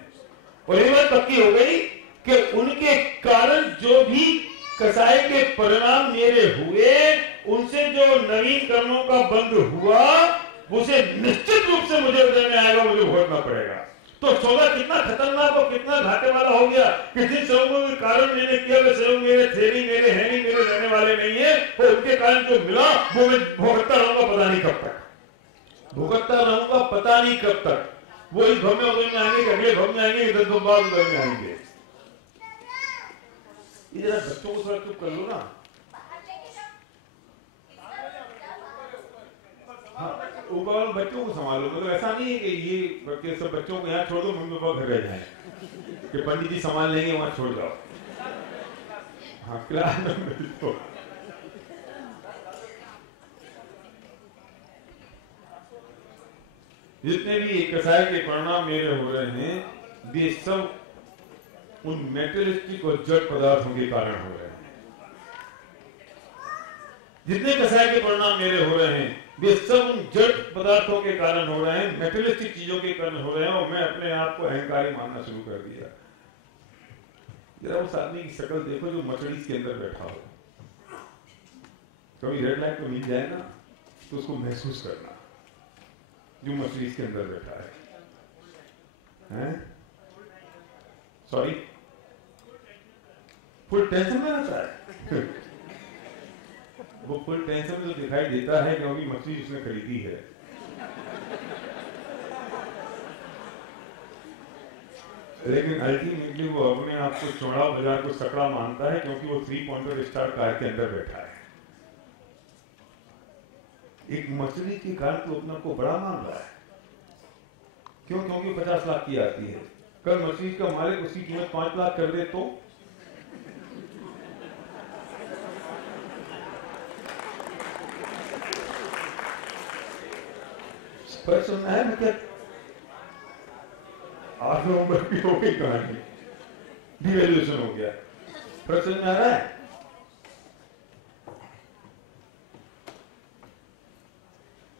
और ये बात पक्की हो गई कि उनके कारण जो भी कसाई के परिणाम मेरे हुए, उनसे जो नवीन कर्मों का बंध हुआ, उसे निश्चित रूप से मुझे उदय में आएगा, मुझे भोगना पड़ेगा। तो सौदा कितना खतरनाक और कितना घाटे वाला हो गया कि जिन संयोगों के कारण मैंने किया, वे संयोग मेरे थे नहीं, मेरे हैं नहीं, मेरे रहने वाले नहीं है। और उनके कारण जो मिला वो मैं भोगता रहूंगा पता नहीं कब तक, भुगतता रहूंगा पता नहीं कब तक। वो इस भव में उदय में आएंगे, अगले भव में आएंगे, 10 दिन बाद उदय में आएंगे। ये जरा बच्चों को थोड़ा चुप कर लो ना। हाँ, ऊपर बच्चों को संभालो। मतलब ऐसा नहीं है कि ये बच्चे सब बच्चों को यहाँ छोड़ दो, मम्मी पापा घर रह जाए कि पंडित जी संभाल लेंगे, वहां छोड़ जाओ। हाँ, क्लास में तो जितने भी कसाई के परिणाम मेरे हो रहे हैं, वे सब उन मेटेरियलिस्टिक और जड़ पदार्थों के कारण हो रहे हैं। जितने कसाई के परिणाम मेरे हो रहे हैं, वे सब उन जड़ पदार्थों के कारण हो रहे हैं, मेटेरियलिस्टिक चीजों के कारण हो रहे हैं। और मैं अपने आप को अहंकारी मानना शुरू कर दिया। जरा उस आदमी की शक्ल देखो जो मर्सिडीज के अंदर बैठा हो। कभी रेड लाइट में मिल जाए ना, तो उसको महसूस करना, जो मर्सिडीज के अंदर बैठा है। सॉरी, फुल टेंशन में रहता है। वो फुल टेंशन में तो दिखाई देता है क्योंकि मछली उसने खरीदी है। लेकिन अल्टीमेटली वो अपने आप को चौड़ा बाजार को सकड़ा मानता है, क्योंकि वो 3 पॉइंटर स्टार कार के अंदर बैठा है। एक मछली के कारण तो अपने को बड़ा मान रहा है। क्यों? क्योंकि 50 लाख की आती है। कल मछली का मालिक उसकी कीमत 5 लाख कर दे तो सुनना है क्या? 8 नवंबर की हो गई कहानी, डिवेल्यूशन हो गया। प्रश्न में आ रहा है?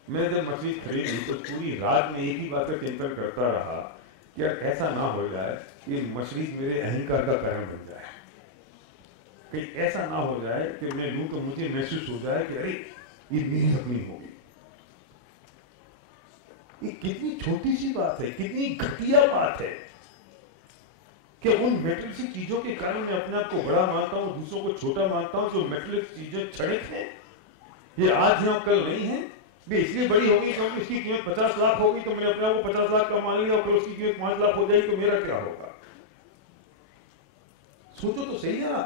मैं जब मछली खरीदी तो पूरी रात में एक ही बात का चिंतन करता रहा कि यार ऐसा ना हो जाए कि मछली मेरे अहंकार का कारण बन जाए, कहीं ऐसा ना हो जाए कि मैं लूं तो मुझे महसूस हो जाए कि अरे ये मेरी अपनी होगी। ये कितनी छोटी सी बात है, कितनी घटिया बात है कि उन मेटेरियलिस्टिक चीजों के कारण मैं अपने आप को बड़ा मानता हूं, दूसरों को छोटा मानता हूं। जो मेटेरियलिस्टिक चीजें क्षणिक हैं, ये आज है और कल नहीं है। वे इसलिए बड़ी होगी क्योंकि इसकी कीमत 50 लाख होगी तो मैंने अपने आप को 50 लाख का मान लिया, और उसकी कीमत 5 लाख हो जाएगी तो मेरा क्या होगा? सोचो तो सही है।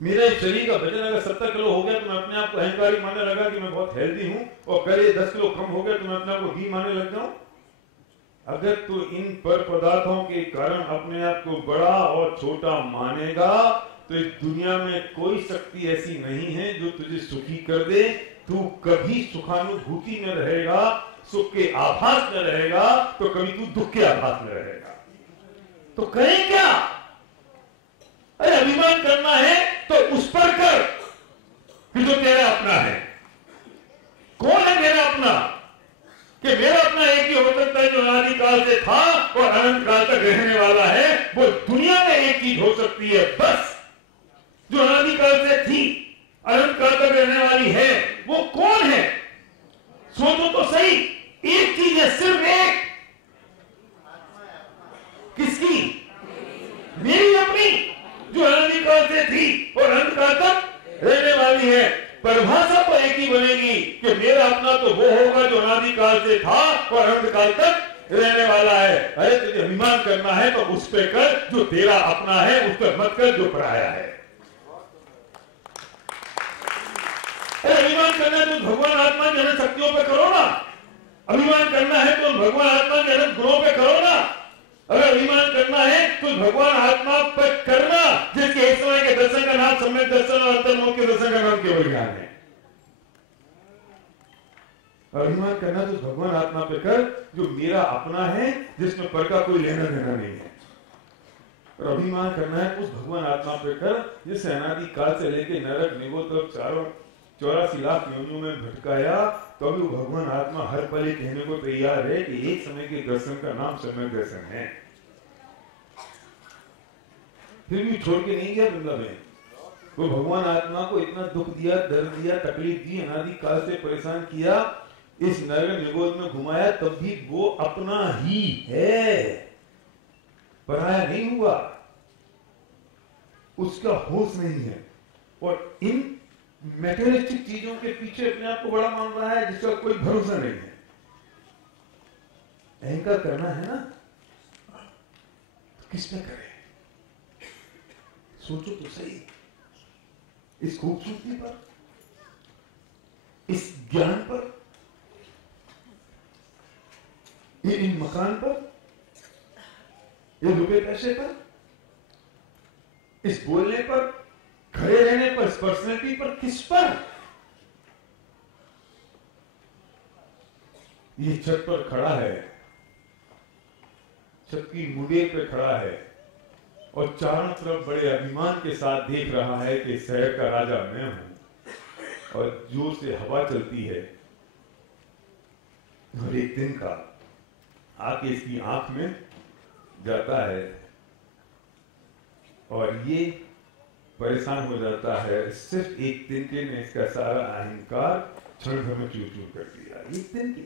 मेरा शरीर का वजन अगर 70 किलो हो गया तो मैं अपने आप को अहंकारी मानने लगा कि मैं बहुत हेल्दी हूं, और कल ये 10 किलो कम हो गया तो मैं अपने आप को धी मानने लग जाऊं। अगर तो इन पर पदार्थों के कारण अपने आप को बड़ा और छोटा मानेगा तो इस दुनिया में कोई शक्ति ऐसी नहीं है जो तुझे सुखी कर दे। तू कभी सुखानुभूति में रहेगा, सुख के आभास में रहेगा, तो कभी तू दुख के आभास में रहेगा। तो कहें क्या? अरे अभिमान करना है तो उस पर कर कि जो तेरा अपना है। कौन है मेरा अपना? कि मेरा अपना एक ही हो सकता है जो अनादिकाल से था और अनंत काल तक रहने वाला है। वो दुनिया में एक चीज हो सकती है बस, जो अनादिकाल से थी, अनंत काल तक रहने वाली है। वो कौन है? सोचो तो सही। एक चीज है, सिर्फ एक। किसकी? मेरी अपनी, जो अनादिकाल से थी और अनंत काल तक रहने वाली है। परिभाषा तो एक ही बनेगी कि मेरा अपना तो वो होगा जो अनादिकाल से था और अनंत काल तक रहने वाला है। अरे तुझे अभिमान करना है तो उस पे कर जो तेरा अपना है, उस पर मत कर जो पराया है। अरे अभिमान करना है तो भगवान आत्मा की अनंत शक्तियों पे करो ना। अभिमान करना है तो भगवान आत्मा के अनंत गुणों पे करो ना। अगर अभिमान करना है तो भगवान आत्मा पर करना, जिसके एक समय के दर्शन का नाम सम्यक दर्शन और अंतर्मुख के दर्शन का नाम केवल ज्ञान है। अभिमान करना तो भगवान आत्मा पे कर जो मेरा अपना है, जिसमें पर का कोई लेना देना नहीं है। और अभिमान करना है उस भगवान आत्मा पे कर जिससे अनादि काल से लेके नरक निगोद तक 84 लाख योनियों में भटकाया, तो अभी वो भगवान आत्मा हर पल कहने को तैयार है कि एक समय के दर्शन का नाम सम्यक दर्शन है। फिर भी छोड़ के नहीं गया वृंदा में। वो भगवान आत्मा को इतना दुख दिया, दर्द दिया, तकलीफ दी, अनादि काल से परेशान किया, इस नरक निगोद में घुमाया, तब भी वो अपना ही है, पराया नहीं हुआ। उसका होश नहीं है और इन मैटेरियलिस्टिक चीजों के पीछे अपने आप को बड़ा मान रहा है जिसका कोई भरोसा नहीं है। अहंकार करना है ना, तो किस पे करे? सोचो तो सही। इस खूबसूरती पर, इस ज्ञान पर, इन मकान पर, ये रुपए पैसे पर, इस बोलने पर, खड़े रहने पर, पर्सनैलिटी पर, किस पर? ये छत पर खड़ा है, छत की मुंडेर पे खड़ा है और चारों तरफ बड़े अभिमान के साथ देख रहा है कि शहर का राजा मैं हूं, और जोर से हवा चलती है और एक दिन का आके इसकी आंख में जाता है और ये परेशान हो जाता है। सिर्फ एक दिन के ने इसका सारा अहंकार क्षण भर में चूर चूर कर दिया। एक दिन के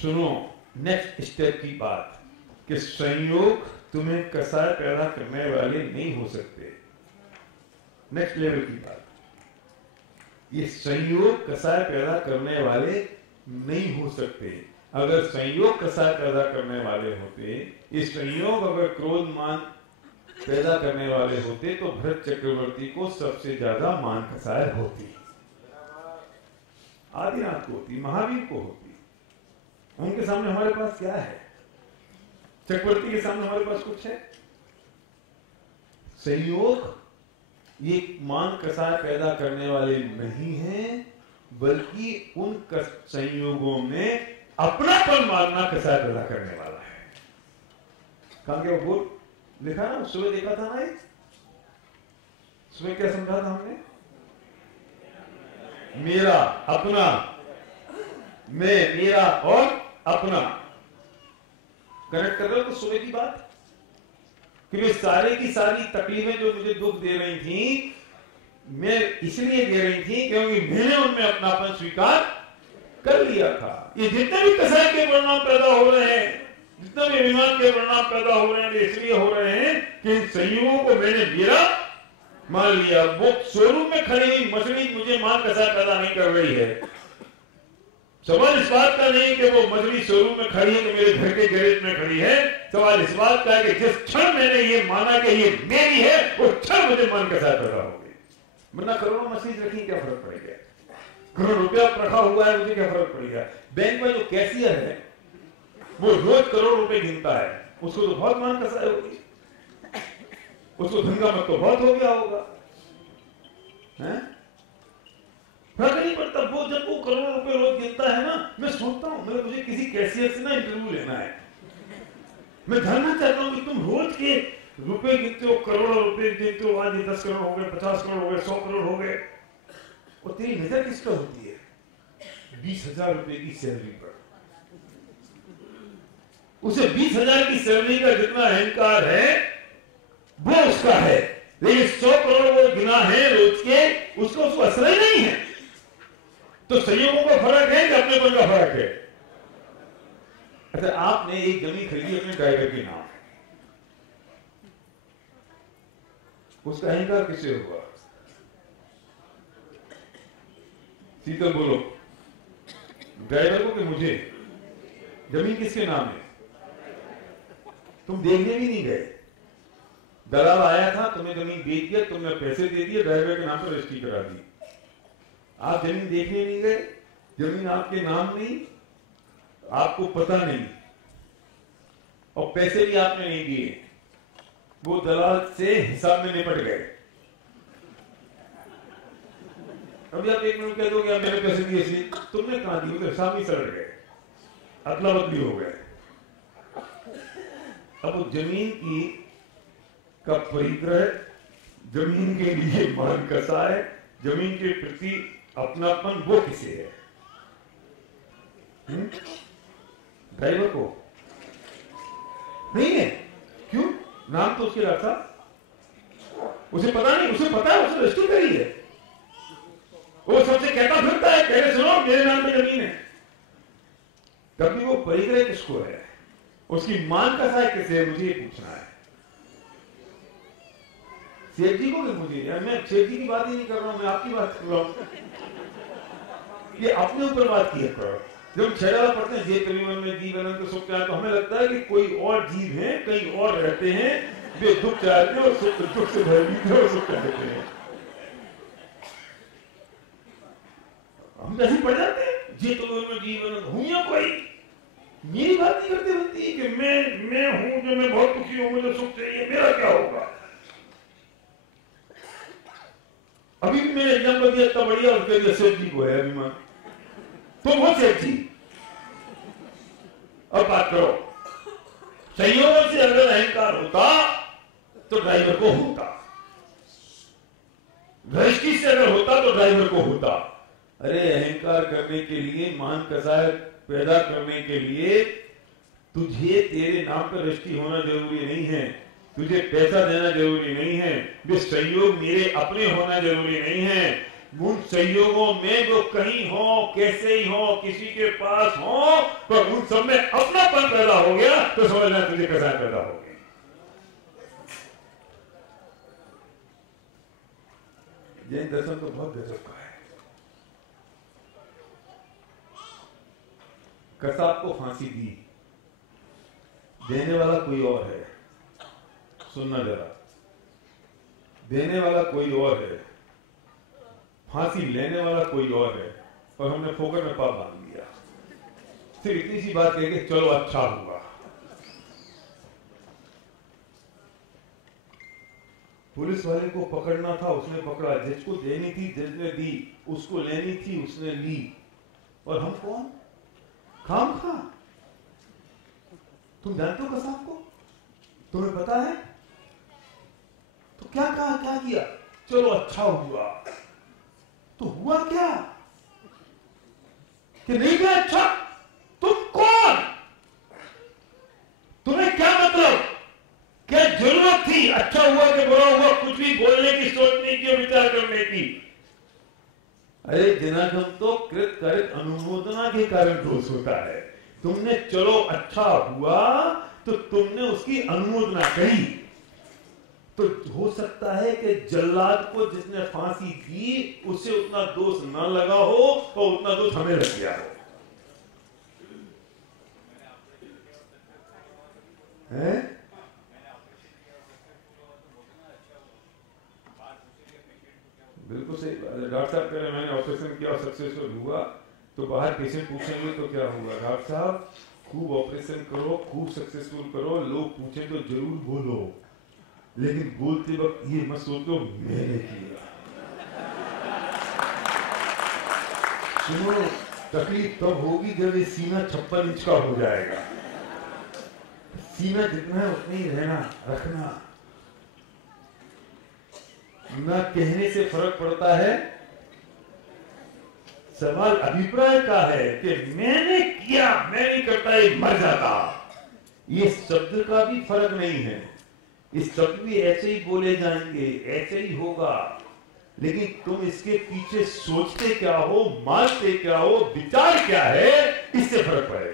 सुनो नेक्स्ट स्टेप की बात कि संयोग तुम्हें कसाय पैदा करने वाले नहीं हो सकते। नेक्स्ट लेवल की बात, ये संयोग कसाय पैदा करने वाले नहीं हो सकते। अगर संयोग कसाय पैदा करने वाले होते, ये संयोग अगर क्रोध मान पैदा करने वाले होते तो भरत चक्रवर्ती को सबसे ज्यादा मान कसाय होती, आदिनाथ को होती, महावीर को होती। उनके सामने हमारे पास क्या है? चक्रवर्ती के सामने हमारे पास कुछ है? संयोग ये मान कसाय पैदा करने वाले नहीं हैं, बल्कि उन संयोगों में अपनापन मानना कसाय पैदा करने वाला है। कहा क्या वो बोल लिखा ना, सुबह देखा था ना, सुबह क्या समझा था हमने? मेरा, अपना, मैं, मेरा और अपना। कनेक्ट कर रहे हो तो सुबह की बात कि वे सारे की सारी तकलीफें जो मुझे दुख दे रही थी, मैं इसलिए दे रही थी क्योंकि मैंने उनमें अपनापन स्वीकार कर लिया था। ये जितने भी कसाय के परिणाम पैदा हो रहे हैं, जितने भी अभिमान के परिणाम पैदा हो रहे हैं, इसलिए हो रहे हैं कि इन संयोगों को मैंने मेरा मान लिया। वो शोरूम में खड़ी हुई मछली मुझे मान कसाय पैदा नहीं कर रही है। सवाल इस बात का नहीं कि वो मछली शोरूम में खड़ी है कि मेरे घर के गैरेज में खड़ी है। सवाल इस बात का है कि जिस क्षण मैंने ये माना कि ये मेरी है, वो क्षण मुझे मान कसाय पैदा हो गई। वरना करोड़ों मछली रखी, क्या फर्क पड़ेगा? करोड़ रुपया रखा हुआ है, मुझे क्या फर्क पड़ेगा? बैंक में जो कैशियर है वो रोज करोड़ रुपए गिनता है, उसको तो बहुत मान कसाय होगी, उसको धंधा मत तो बहुत हो गया होगा, हैं? फर्क नहीं पड़ता। वो जब वो करोड़ रुपए रोज गिनता है ना, मैं सोचता हूं मुझे किसी कैशियर से ना इंटरव्यू लेना है। मैं जानना चाहता हूं कि तुम रोज के रुपए गिनते हो, करोड़ों रुपए गिनते हो, आज 10 करोड़ हो गए, 50 करोड़ हो गए, 100 करोड़ हो गए, और तेरी नजर किस पर होती है? 20,000 रुपए की सैलरी पर। उसे 20,000 की सैलरी का जितना अहंकार है वो उसका है, लेकिन 100 करोड़ वो गिना है रोज के, उसको असर ही नहीं है। तो संयोगों का फर्क है कि अपनेपन का फर्क है? अच्छा, आपने एक जमीन खरीदी अपने ड्राइवर के नाम, उसका अहंकार किससे हुआ? सीधे बोलो, ड्राइवर को कि मुझे? जमीन किसके नाम है? तुम देखने भी नहीं गए, दलाल आया था, तुम्हें जमीन बेच दिया, तुमने पैसे दे दिए, ड्राइवर के नाम पर रजिस्ट्री करा दी। आप जमीन देखने नहीं गए, जमीन आपके नाम नहीं, आपको पता नहीं, और पैसे भी आपने नहीं दिए, वो दलाल से हिसाब में निपट गए। अभी आप एक मिनट कह दोगे मेरे पैसे दिए इसलिए, तुमने कहा दिए, तो हिसाब नहीं सड़ गए, अदला बदली हो गए। अब वो जमीन की का परिग्रह, जमीन के लिए मान कसाय, जमीन के प्रति अपनापन, वो किसे है? ड्राइवर को नहीं है। क्यों? नाम तो उसके रखा, उसे पता नहीं, उसे पता है, उसे रजिस्ट्री करी है, वो सबसे कहता फिरता है, कह रहे सुनो मेरे नाम पे जमीन है। कभी वो परिग्रह किसको है? उसकी मान कसाय किसे है? मुझे ये पूछना है। सेठ जी को कि मुझे? यार मैं सेठ जी की बात ही नहीं कर रहा हूं, मैं आपकी बात कर रहा हूं। ये अपने ऊपर बात किया करो। जब छेड़ा पढ़ते हैं, जे परिवन में जीव अनंत सुख चाहे, तो हमें लगता है कि कोई और जीव है, कहीं और रहते हैं, वे दुख चाहते हैं और दुख से भयभीत है और सुख चाहते हैं। हम ऐसे पढ़ जाते हैं, जे परिवन में जीव अनंत हूं या कोई। मेरी बात नहीं करते बनती कि मैं हूं, जो मैं बहुत दुखी हूं, मुझे सुख चाहिए, मेरा क्या होगा? अभी भी मैंने एग्जाम्पल दिया इतना बढ़िया, उसके लिए सेठ जी को है अभिमान, तो वो सेठ जी। अब बात करो, संयोगों से अगर अहंकार होता तो ड्राइवर को होता, दृष्टि से अगर होता तो ड्राइवर को होता। अरे अहंकार करने के लिए, मान कसाय पैदा करने के लिए तुझे तेरे नाम पर रजिस्ट्री होना जरूरी नहीं है, तुझे पैसा देना जरूरी नहीं है, वे संयोग मेरे अपने होना जरूरी नहीं है। उन संयोगों में जो कहीं हो, कैसे ही हो, किसी के पास हो, तो उन सब में अपनापन पैदा हो गया तो समझना तुझे कसाय पैदा हो गया। जैन दर्शन तो बहुत गजब का है। कसाब को फांसी दी, देने वाला कोई और है। सुनना जरा, देने वाला कोई और है, फांसी लेने वाला कोई और है, और हमने फोकट में पाप बांध दिया। सिर्फ इतनी सी बात कह के चलो अच्छा हुआ। पुलिस वाले को पकड़ना था, उसने पकड़ा। जज को देनी थी, जज ने दी। उसको लेनी थी, उसने ली। और हम कौन? खाम खा। तुम जानते हो कसाब को? तुम्हें पता है? तो क्या कहा, क्या किया? चलो अच्छा हुआ। तो हुआ क्या कि नहीं गया अच्छा? तुम कौन? तुम्हें क्या मतलब? क्या जरूरत थी अच्छा हुआ कि बुरा हुआ कुछ भी बोलने की, सोचने की, विचार करने की? अरे जनागम तो कृत कारित अनुमोदना के कारण दोष होता है। तुमने चलो अच्छा हुआ तो तुमने उसकी अनुमोदना कही, तो हो सकता है कि जल्लाद को जिसने फांसी दी उसे उतना दोष न लगा हो और उतना दोष हमें लग गया हो। है? बिल्कुल सही बात है। डॉक्टर साहब कह रहे मैंने ऑपरेशन किया और सक्सेसफुल हुआ, तो बाहर पेशेंट पूछेंगे तो क्या हुआ? डॉक्टर साहब खूब ऑपरेशन करो, खूब सक्सेसफुल करो, लोग पूछे तो जरूर बोलो, लेकिन बोलते वक्त ये मत सोचो मैंने किया। सुनो, तकलीफ तब होगी जब ये सीना 56 इंच का हो जाएगा। सीना जितना है उतना ही रहना, रखना। ना कहने से फर्क पड़ता है। सवाल अभिप्राय का है कि मैंने किया, मैं नहीं करता, ये मर जाता। ये शब्द का भी फर्क नहीं है। इस शब्द भी ऐसे ही बोले जाएंगे, ऐसे ही होगा, लेकिन तुम इसके पीछे सोचते क्या हो, मानते क्या हो, विचार क्या है, इससे फर्क पड़ेगा।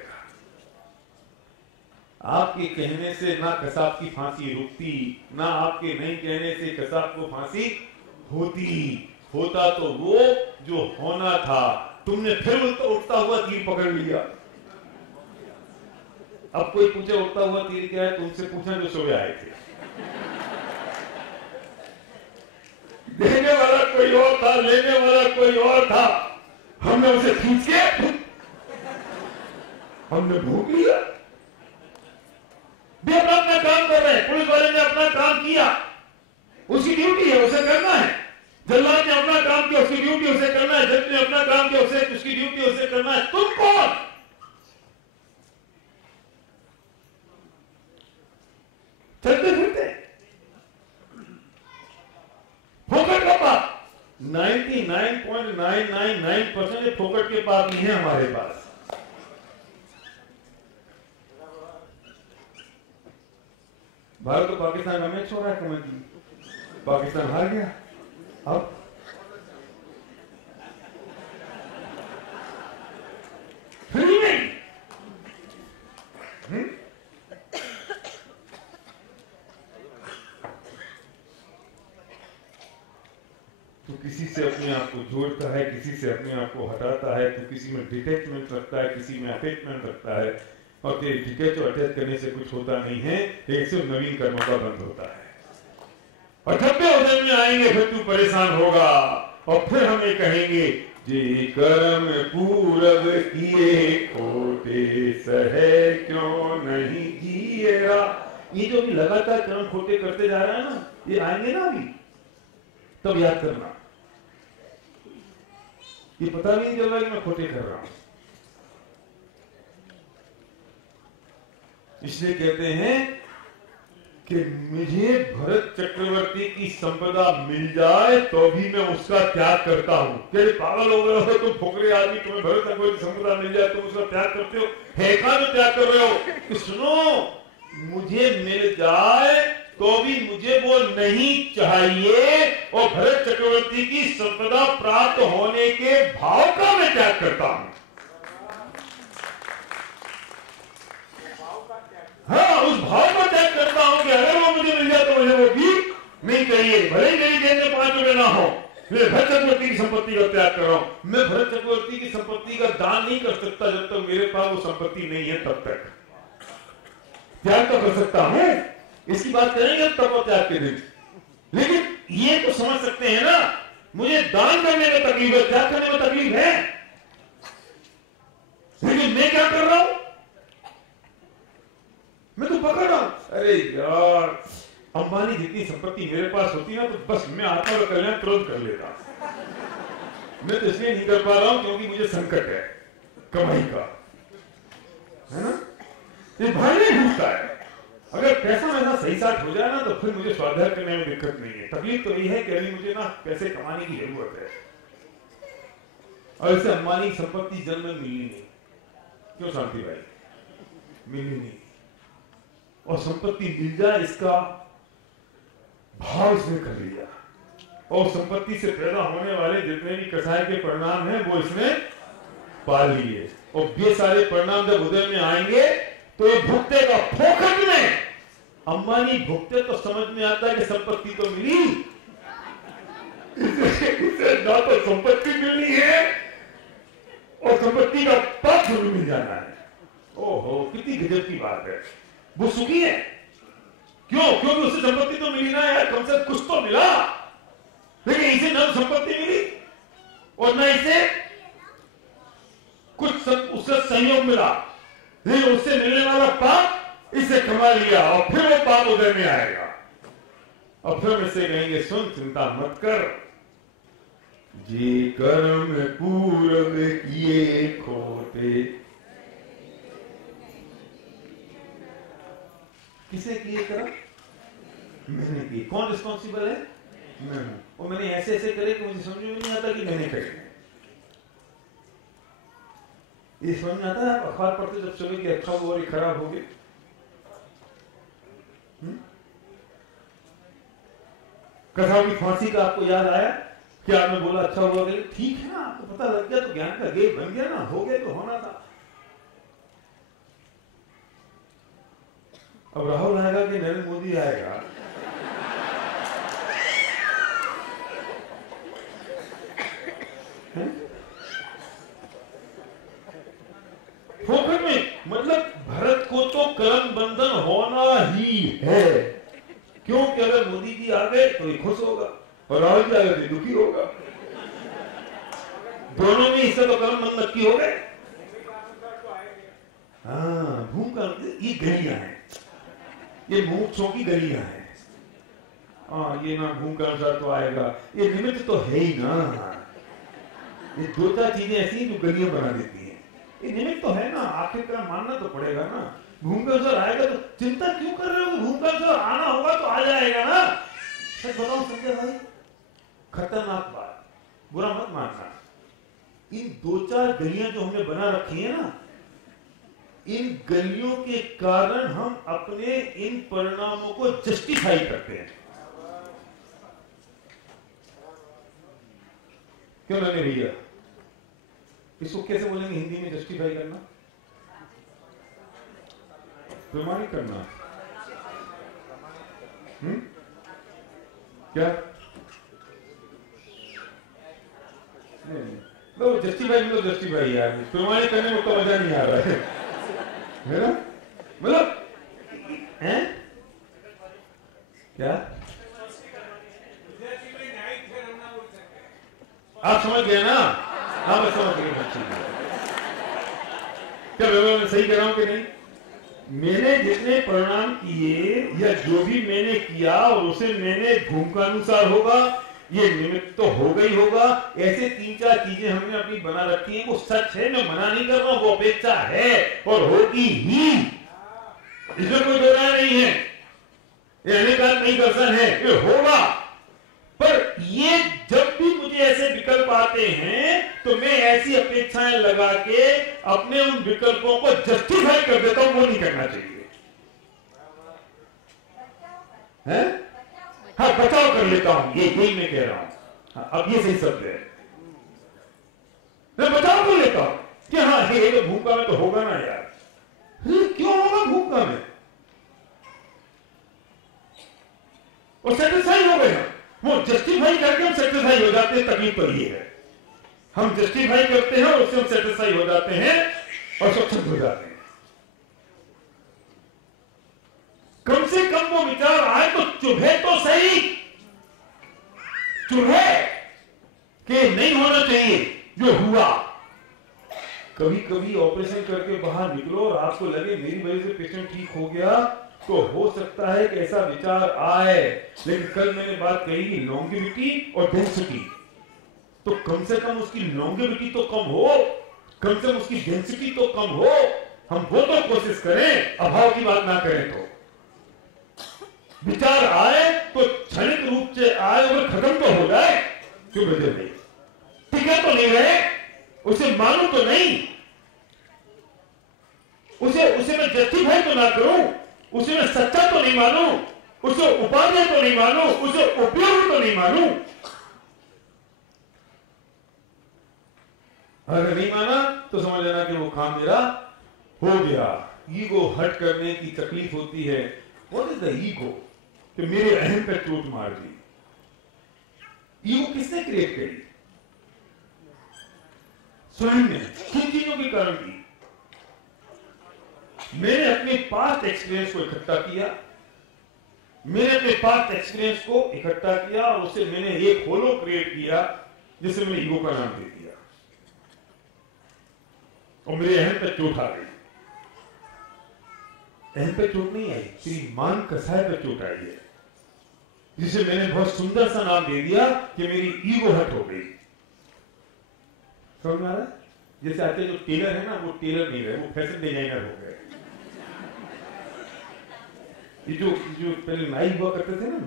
आपके कहने से ना कसाब की फांसी रुकती, ना आपके नहीं कहने से कसाब को फांसी होती। होता तो वो जो होना था। तुमने फिर उठता हुआ तीर पकड़ लिया। अब कोई पूछे उठता हुआ तीर क्या है, तुमसे पूछना जो सोए आए थे। देने वाला कोई और था, लेने वाला कोई और था। हमने उसे खींच के हमने भूख लिया। वे अपना काम कर रहे हैं। पुलिस वाले ने अपना काम किया, उसकी ड्यूटी है, उसे करना है। जल्लाद ने अपना काम किया, उसकी ड्यूटी उसे करना है। जज ने अपना काम किया, उसे उसकी ड्यूटी उसे करना है। तुम कौन? चलते फिरते फोकट का पाप। 99.999% फोकट के पाप नहीं है हमारे पास। भारत तो पाकिस्तान का मैच हो रहा है, कमेंट्री पाकिस्तान हार गया। अब फिर नहीं। तो किसी से अपने आप को जोड़ता है, किसी से अपने आप को हटाता है, तो किसी में डिटैचमेंट रखता है, किसी में अटैचमेंट रखता है। और तेरे डिटैच और अटैच करने से कुछ होता नहीं है, एक सिर्फ नवीन कर्मों का बंद होता है। और जब भी उधर में आएंगे फिर तू परेशान होगा, और फिर हमें कहेंगे जे कर्म पूरब किए खोटे सहे क्यों नहीं जिएगा। ये जो भी लगातार कर्म खोटे करते जा रहा है ना, ये आएंगे ना अभी, तब याद करना। ये पता भी नहीं चल रहा कि मैं खोटे कर रहा हूं। इसलिए कहते हैं कि मुझे भरत चक्रवर्ती की संपदा मिल जाए तो भी मैं उसका त्याग करता हूं। क्या पागल हो गए हो तुम फोकरे आदमी? तुम्हें भरत चक्रवर्ती की संपदा मिल जाए तुम उसका त्याग करते हो? है का जो त्याग कर रहे हो कि सुनो, मुझे मिल जाए तो भी मुझे वो नहीं चाहिए, और भरत चक्रवर्ती की संपदा प्राप्त होने के भाव का मैं त्याग करता हूं। हाँ, उस भाव का त्याग करता हूं कि अगर वो मुझे मिल जाए तो मुझे वो भी नहीं चाहिए, भले ही मेरी जेब में 5 रुपए ना हो। मैं भरत चक्रवर्ती की संपत्ति का त्याग कर रहा हूं। मैं भरत चक्रवर्ती की संपत्ति का दान नहीं कर सकता जब तक मेरे पास वो संपत्ति नहीं है, तब तक त्याग तो कर सकता हूं। इसकी बात करेंगे तब त्याग के दिन। लेकिन ये तो समझ सकते हैं ना, मुझे दान करने में तकलीफ है, त्याग करने में तकलीफ है, लेकिन मैं क्या कर रहा हूं, मैं तो पकड़ रहा हूं। अरे यार, अंबानी जितनी संपत्ति मेरे पास होती ना, तो बस मैं आत्मा का कल्याण तुरंत कर लेता। मैं तो इसलिए नहीं कर पा रहा हूं क्योंकि मुझे संकट है कमाई का, है ना। ये भाई नहीं घूमता है। अगर पैसा मेरा सही साथ हो जाए ना, तो फिर मुझे स्वाध्याय करने में दिक्कत नहीं है। तकलीफ तो ये है कि अभी मुझे ना पैसे कमाने की जरूरत है, और इससे अंबानी संपत्ति जन्म में मिलनी नहीं। क्यों शांति भाई? मिलनी नहीं, और संपत्ति मिल जाए इसका भाव इसने कर लिया, और संपत्ति से पैदा होने वाले जितने भी कसाय के परिणाम हैं वो इसने पा लिए, और ये सारे परिणाम जब उदय में आएंगे तो ये भुगतेगा फोकट में। अंबानी भुगते तो समझ में आता है कि संपत्ति तो मिली, इसे ना तो संपत्ति मिलनी है और संपत्ति का पाप जरूर मिल जाना है। ओहो, कितनी गजब की बात है। वो सुखी है क्यों? क्योंकि उसे संपत्ति तो मिली ना यार, कम से कम कुछ तो मिला, लेकिन इसे न संपत्ति मिली और न इसे कुछ उसका संयोग मिला, लेकिन उससे मिलने वाला पाप इसे कमा लिया, और फिर वो पाप उदय में आएगा, और फिर इससे कहेंगे सुन, चिंता मत कर, जी कर्म पूर्व किए खोटे। किसे किए कर्म? मैंने किए। कौन रिस्पॉन्सिबल है? मैं हूं। और मैंने ऐसे ऐसे करे कि मुझे समझ में नहीं आता कि मैंने करे। ये समझ में आता है? आप अखबार पढ़ते जब चले कि अच्छा हुआ और खराब हो गए। कथा की फांसी का आपको याद आया कि आपने बोला अच्छा हुआ गया? ठीक है ना, आपको पता लग गया तो ज्ञान का गेट बन गया ना, हो गया तो होना था। अब राहुल आएगा कि नरेंद्र मोदी आएगा, फोकट में। मतलब भरत को तो कर्म बंधन होना ही है, क्योंकि अगर मोदी जी आ गए तो ये खुश होगा और राहुल जी आ गए तो दुखी होगा। दोनों में इससे तो कर्म बंधन नक्की हो गए। हाँ, भूम का ये गलियां हैं, ये मोक्षों की गलियां हैं। हाँ, ये ना भूम का अनुसार तो आएगा, ये निमित्त तो है ही ना। ये दो चार चीजें ऐसी जो गलियां बना देती हैं, ये निमित्त तो है ना, आखिरकार मानना तो पड़ेगा ना। भूम का अनुसार आएगा तो चिंता क्यों कर रहे हो? भूम का अनुसार आना होगा तो आ जाएगा ना। सच बताओ संजय भाई, खतरनाक बात, बुरा मत मानना, इन दो चार गलियां जो हमने बना रखी है ना, इन गलियों के कारण हम अपने इन परिणामों को जस्टिफाई करते हैं। क्यों ना भैया? इसको कैसे बोलेंगे हिंदी में? जस्टिफाई करना, प्रमाणित करना। क्या? नहीं, तो जस्टिफाई में तो जस्टिफाई यार, प्रमाणित करने में तो मजा नहीं आ रहा है ना? मतलब हैं? क्या आप समझ गए ना? हाँ, मैं समझ गया। क्या मैं सही कह रहा हूं कि नहीं? मैंने जितने परिणाम किए या जो भी मैंने किया और उसे मैंने भूम का अनुसार होगा, ये निमित्त तो होगा ही होगा। ऐसे तीन चार चीजें हमने अपनी बना रखी हैं, वो सच है, मैं मना नहीं कर रहा हूं, वो अपेक्षा है और होगी ही, इसमें कोई दो राय नहीं है। ये अनेकाल नहीं दर्शन है, ये होगा। पर ये जब भी मुझे ऐसे विकल्प आते हैं तो मैं ऐसी अपेक्षाएं लगा के अपने उन विकल्पों को जस्टिफाई कर देता हूं। वो नहीं करना चाहिए, है? हाँ, बचाव कर लेता हूं, ये यही मैं कह रहा हूं। हाँ, अब ये सही शब्द है, मैं बचाव कर लेता हूं कि हाँ, ये तो भूखा में तो होगा ना यार। क्यों होगा भूखा में? और सेटिस्फाई हो गए, वो जस्टिफाई करके हम सेटिस्फाई हो जाते हैं। तकलीफ तो ये है, हम जस्टिफाई करते हैं और उससे हम सेटिस्फाई हो जाते हैं और स्वच्छंद हो जाते हैं। कम से कम वो विचार आए तो चुभे तो सही, चुभे कि नहीं होना चाहिए जो हुआ। कभी कभी ऑपरेशन करके बाहर निकलो और आपको लगे मेरी वजह से पेशेंट ठीक हो गया, तो हो सकता है कि ऐसा विचार आए, लेकिन कल मैंने बात कही कि लॉन्गेविटी और डेंसिटी, तो कम से कम उसकी लॉन्गेविटी तो कम हो, कम से कम उसकी डेंसिटी तो कम हो। हम वो तो कोशिश करें, अभाव की बात ना करें। तो विचार आए तो क्षणिक रूप से आए और खत्म तो हो जाए, क्यों बदल नहीं, टिका तो नहीं रहे, उसे मानू तो नहीं, उसे मैं जस्टिफाई तो ना करूं, उसे मैं सच्चा तो नहीं मानू, उसे उपादेय तो नहीं मानू, उसे उपयोगी तो नहीं मानू। अगर नहीं माना तो समझ लेना कि वो काम मेरा हो गया। ईगो हट करने की तकलीफ होती है। What is the ego? कि मेरे अहम पे चोट मार दी। ईगो किसने क्रिएट करी? स्वयं ने। किन चीजों के कारण की? मैंने अपने पास्ट एक्सपीरियंस को इकट्ठा किया, और उससे मैंने एक होलो क्रिएट किया जिसे मैंने ईगो का नाम दे दिया, और मेरे अहम पे चोट आ गई। अहम पे चोट नहीं आई, तेरी मान कसाय पे चोट आई है, जिसे मैंने बहुत सुंदर सा नाम दे दिया कि मेरी ईगो हट हो गई। समझ में आ रहा है? जैसे आजकल जो टेलर है ना, वो टेलर नहीं रहे, वो फैशन डिजाइनर हो गए। ये जो पहले नाई हुआ करते थे ना,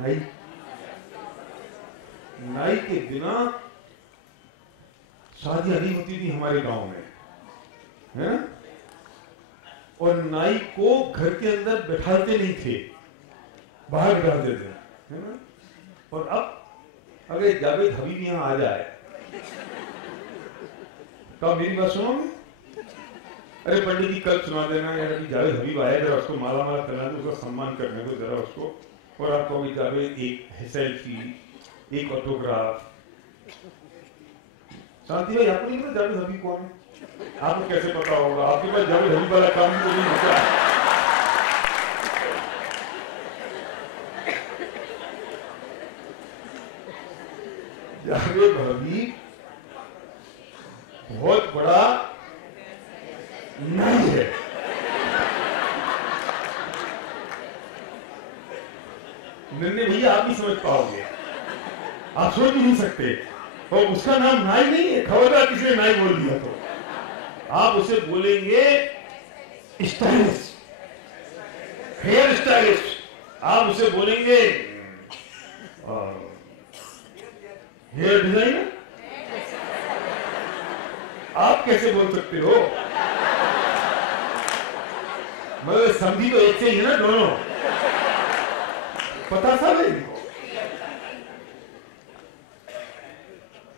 नाई के बिना शादियां नहीं होती थी हमारे गांव में, है? और नाई को घर के अंदर बैठाते नहीं थे, बाहर बैठाते थे, है ना? और अब अगर जावेद हबीब यहां आ जाए तो आप मेरी बात सुनोगे? अरे पंडित जी कल सुना देना यार, अभी जावेद हबीब आया, जरा उसको माला माला करना दो, उसका सम्मान करने दो जरा उसको। और आपको अभी जावेद एक सेल्फी, एक ऑटोग्राफ। शांति भाई, आपको नहीं पता जावेद हबीब कौन है? आपको कैसे पता होगा? आपके पास जावेद हबीब वाला काम तो नहीं होता है। जावेद हबीब बहुत बड़ा नहीं है। नन्हे भैया आप नहीं समझ पाओगे, आप सोच भी नहीं सकते। और उसका नाम नाई नहीं है, खबरदार किसी ने नाई बोल दिया तो आप उसे बोलेंगे स्टाइलिस्ट, हेयर स्टाइलिस्ट। आप उसे बोलेंगे हेयर डिजाइनर। आप कैसे बोल सकते हो? मगर समझी तो एक से ही है ना दोनों, पता सब है इनको।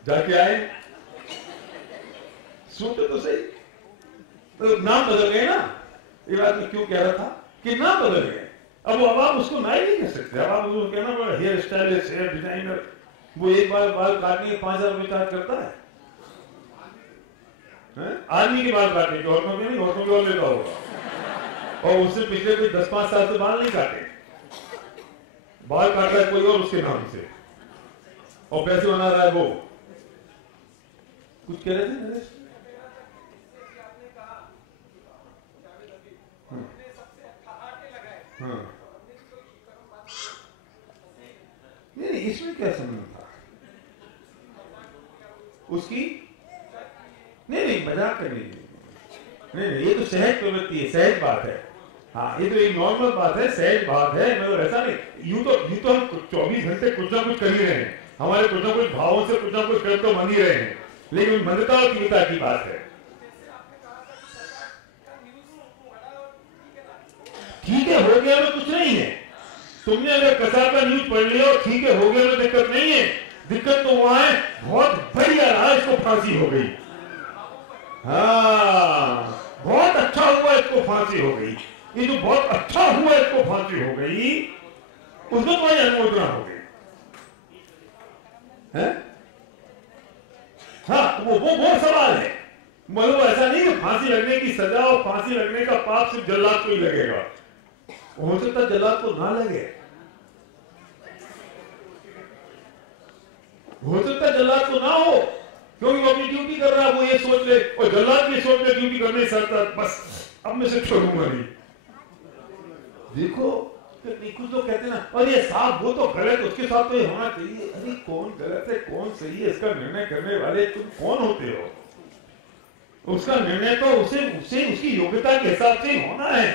जाके आए, सुनते तो सही, तो नाम बदल गए ना। ये बात मैं क्यों कह रहा था कि नाम बदल गए। अब आप उसको नाई नहीं कह सकते, अब आप उसको कहना हेयर स्टाइलिस्ट, हेयर डिजाइनर। वो एक बार बाल काटने के 5,000 रुपये चार्ज करता है। आदमी की बाल काटने की, औरतों की नहीं, औरतों की और लेता होगा। और उससे पिछले कोई 10-5 साल से बाल नहीं काटे, बाल काट रहा है कोई और उसके नाम से, और पैसे बना रहा है वो। कुछ कह रहे थे नरेश? हाँ, नहीं इसमें क्या संबंध था उसकी? नहीं मजाक करने की नहीं, ये तो सहज प्रवृत्ति है, सहज बात है। हाँ, ये तो एक नॉर्मल बात है, सहज बात है। मतलब ऐसा नहीं, यूं तो हम 24 घंटे कुछ ना कुछ कर ही रहे हैं, हमारे कुछ ना कुछ भावों से कुछ ना कुछ कर तो बन ही रहे हैं, लेकिन मंदता और तीव्रता की बात है। ठीक है, हो गया तो कुछ नहीं है। तुमने अगर कसार का न्यूज पढ़ लिया और ठीक है हो गया तो दिक्कत नहीं है। दिक्कत तो वहां है, बहुत बढ़िया रहा, इसको फांसी हो गई। हाँ, बहुत अच्छा हुआ इसको फांसी हो गई। ये जो बहुत अच्छा हुआ इसको फांसी हो गई, उसमें कोई अनुमोदना हो गई है? हाँ, वो सवाल है। मतलब ऐसा नहीं कि फांसी लगने की सजा और फांसी लगने का पाप सिर्फ जल्लाद को ही लगेगा, हो सकता है जल्लाद को ना लगे। हो सकता है जल्लाद तो ना हो, क्योंकि वो अपनी ड्यूटी कर रहा है, वो ये सोच ले और जल्लाद की सोच ले ड्यूटी करने नहीं सकता, बस अब मैं से छोड़ूंगा नहीं। देखो कुछ तो कहते ना, और ये साहब वो तो गलत, उसके साथ तो ये होना चाहिए। अरे कौन गलत है कौन सही है इसका निर्णय करने वाले तुम कौन होते हो? उसका निर्णय तो उसे उसकी योग्यता के हिसाब से ही होना है।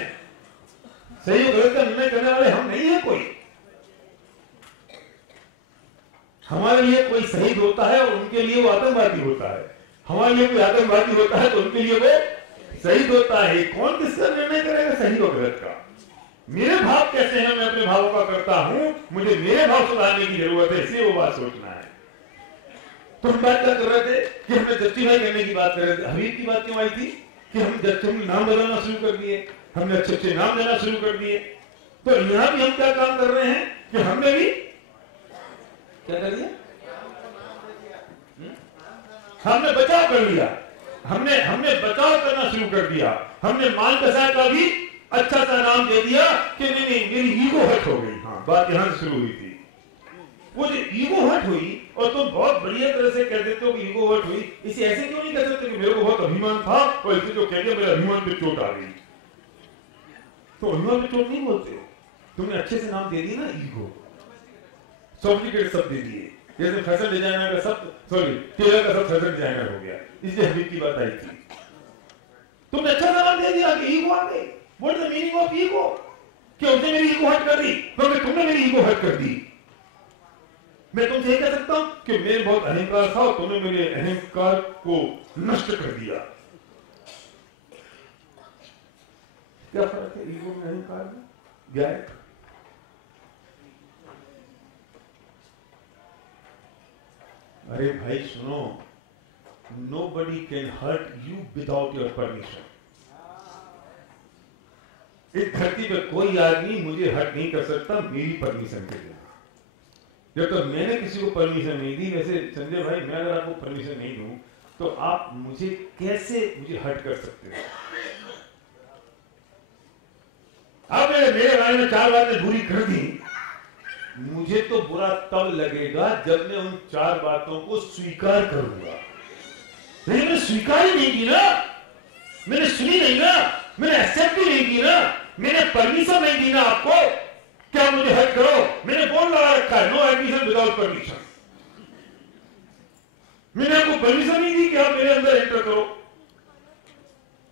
सही और गलत का निर्णय करने वाले हम नहीं है कोई। हमारे लिए कोई शहीद होता है और उनके लिए वो आतंकवादी होता है, हमारे लिए कोई आतंकवादी होता है तो उनके लिए वो शहीद होता है। कौन किसका निर्णय करेगा सही और गलत का? मेरे भाव कैसे हैं, मैं अपने भावों का करता हूं, मुझे मेरे भाव सुधारने की जरूरत है, इसलिए वो बात सोचना है। तो हम बात क्या कर रहे थे कि हमने जस्टिफाई करने की बात कर रहे थे। हबीब की बात क्यों आई थी कि हम नाम बदलना शुरू कर दिए, हमने अच्छे अच्छे नाम देना शुरू कर दिए। तो यहां भी हम क्या काम कर रहे हैं कि हमने भी क्या कर दिया, हमने बचाव कर लिया, हमने बचाव करना शुरू कर दिया। हमने मान कसाई का भी अच्छा सा नाम दे दिया कि नहीं मेरी ईगो हट हो गई। हाँ, बात यहां से शुरू हुई थी। वो जो ईगो हट हुई और तुम बहुत बढ़िया तरह से कह देते हो कि ईगो हट हुई, इसे ऐसे क्यों नहीं कह सकते कि मेरे को बहुत अभिमान था और इसे जो कह दिया मेरे अभिमान पे चोट आ गई? तो अभिमान पे चोट नहीं बोलते हो, तुमने अच्छे से नाम दे दिया ना, ईगो सॉफ्टिकेट सब दे दिए। जैसे फैशन डिजाइनर का सब, सॉरी टेलर का सब फैशन डिजाइनर हो गया, इसलिए हबीब की बात आई थी। तुमने अच्छा सा नाम दे दिया कि ईगो आ गई। What is the meaning of ego? कि उसने मेरी ईगो हट कर दी, क्योंकि तुमने मेरी ईगो हट कर दी। मैं तुमसे कह सकता हूं कि मेरे बहुत अहंकार था और तुमने मेरे अहंकार को नष्ट कर दिया। क्या फर्क है ईगो में अहंकार में? गैप। अरे भाई सुनो, nobody can hurt you without your permission। इस धरती पर कोई आदमी मुझे हर्ट नहीं कर सकता मेरी परमिशन के बिना। जब तक मैंने किसी को परमिशन नहीं दी, वैसे संजय भाई मैं अगर आपको परमिशन नहीं दूं तो आप मुझे कैसे हर्ट कर सकते हो? आपने मेरे बारे में 4 बातें बुरी कर दी, मुझे तो बुरा तब लगेगा जब मैं उन 4 बातों को स्वीकार करूंगा। लेकिन मैंने स्वीकार ही नहीं की ना, मैंने सुनी नहीं ना, मैंने एक्सेप्ट ही नहीं की ना, मैंने परमिशन नहीं दी ना आपको क्या मुझे हर्ट करो। मैंने बोर्ड लगा रखा है, नो एडमिशन विदाउट परमिशन। मैंने आपको परमिशन नहीं दी कि आप मेरे अंदर एंटर करो।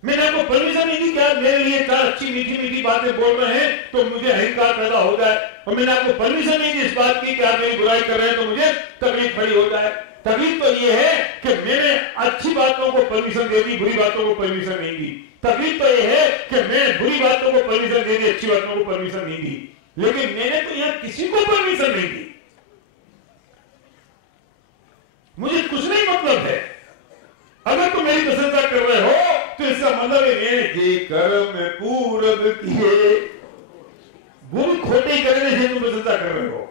मैंने आपको परमिशन नहीं दी कि आप मेरे लिए 4 अच्छी मीठी मीठी बातें बोल रहे हैं तो मुझे अहंकार पैदा हो जाए, और मैंने आपको परमिशन नहीं दी इस बात की कि आप मेरी बुराई कर रहे हैं तो मुझे तकलीफ खड़ी हो जाए। तकलीफ तो ये है कि मैंने अच्छी बातों को परमिशन दे दी, बुरी बातों को परमिशन नहीं दी। तकलीफ तो ये है कि मैंने बुरी बातों को परमिशन दे दी, अच्छी बातों को परमिशन नहीं दी। लेकिन मैंने तो यहां किसी को परमिशन नहीं दी। मुझे कुछ नहीं मतलब है। अगर तुम मेरी प्रशंसा कर रहे हो तो इसका मतलब है मैंने जे कर्म पूरब किए, वो भी खोटे ही करने से तुम प्रशंसा कर रहे हो।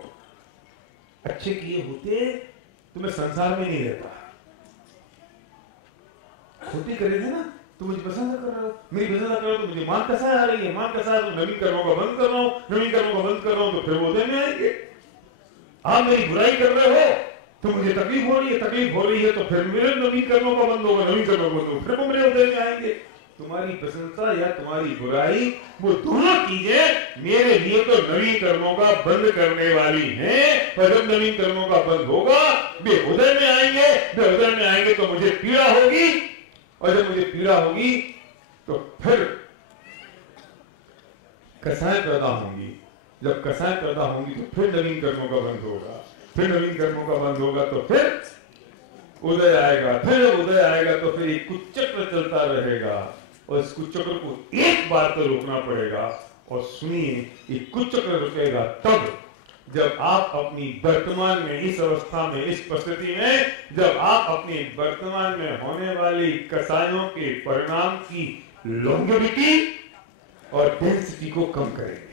अच्छे किए होते तो मैं संसार में नहीं रहता। खोटे करे थे ना तो मुझे प्रशंसा कर रहे हो, मेरी प्रशंसा कर रहे हो तो मुझे मान कसा आ रही है, मान कसा है तो नवीन कर्मों का बंद कर रहा हूं, नवीन कर्मों का बंद कर रहा हूं तो फिर वो उदय में आएंगे। आप मेरी बुराई कर रहे हो तो मुझे तकलीफ हो रही है, तकलीफ हो रही है तो फिर मेरे नवीन कर्मों का बंद होगा, नवीन कर्मों का बंद, फिर वो मेरे उदय में आएंगे। तुम्हारी प्रशंसा या तुम्हारी बुराई, वो दोनों चीजें मेरे लिए तो नवीन कर्मों का बंद करने वाली हैं। पर जब नवीन कर्मों का बंद होगा वे उदय में आएंगे, वे उदय में आएंगे तो मुझे पीड़ा होगी, और जब मुझे पीड़ा होगी तो फिर कसाएं पैदा होंगी। जब कसाएं पैदा होंगी तो फिर नवीन कर्मों का बंद होगा, फिर नवीन कर्मों का बंद होगा तो फिर उदय आएगा, फिर जब उदय आएगा तो फिर एक कुचक्र चलता रहेगा, और इस कुचक्र को एक बार तो रोकना पड़ेगा। और सुनिए, ये कुचक्र रुकेगा तब जब आप अपनी वर्तमान में इस अवस्था में, इस परिस्थिति में, जब आप अपनी वर्तमान में होने वाली कसायों के परिणाम की लॉन्गेविटी और डेंसिटी को कम करेंगे।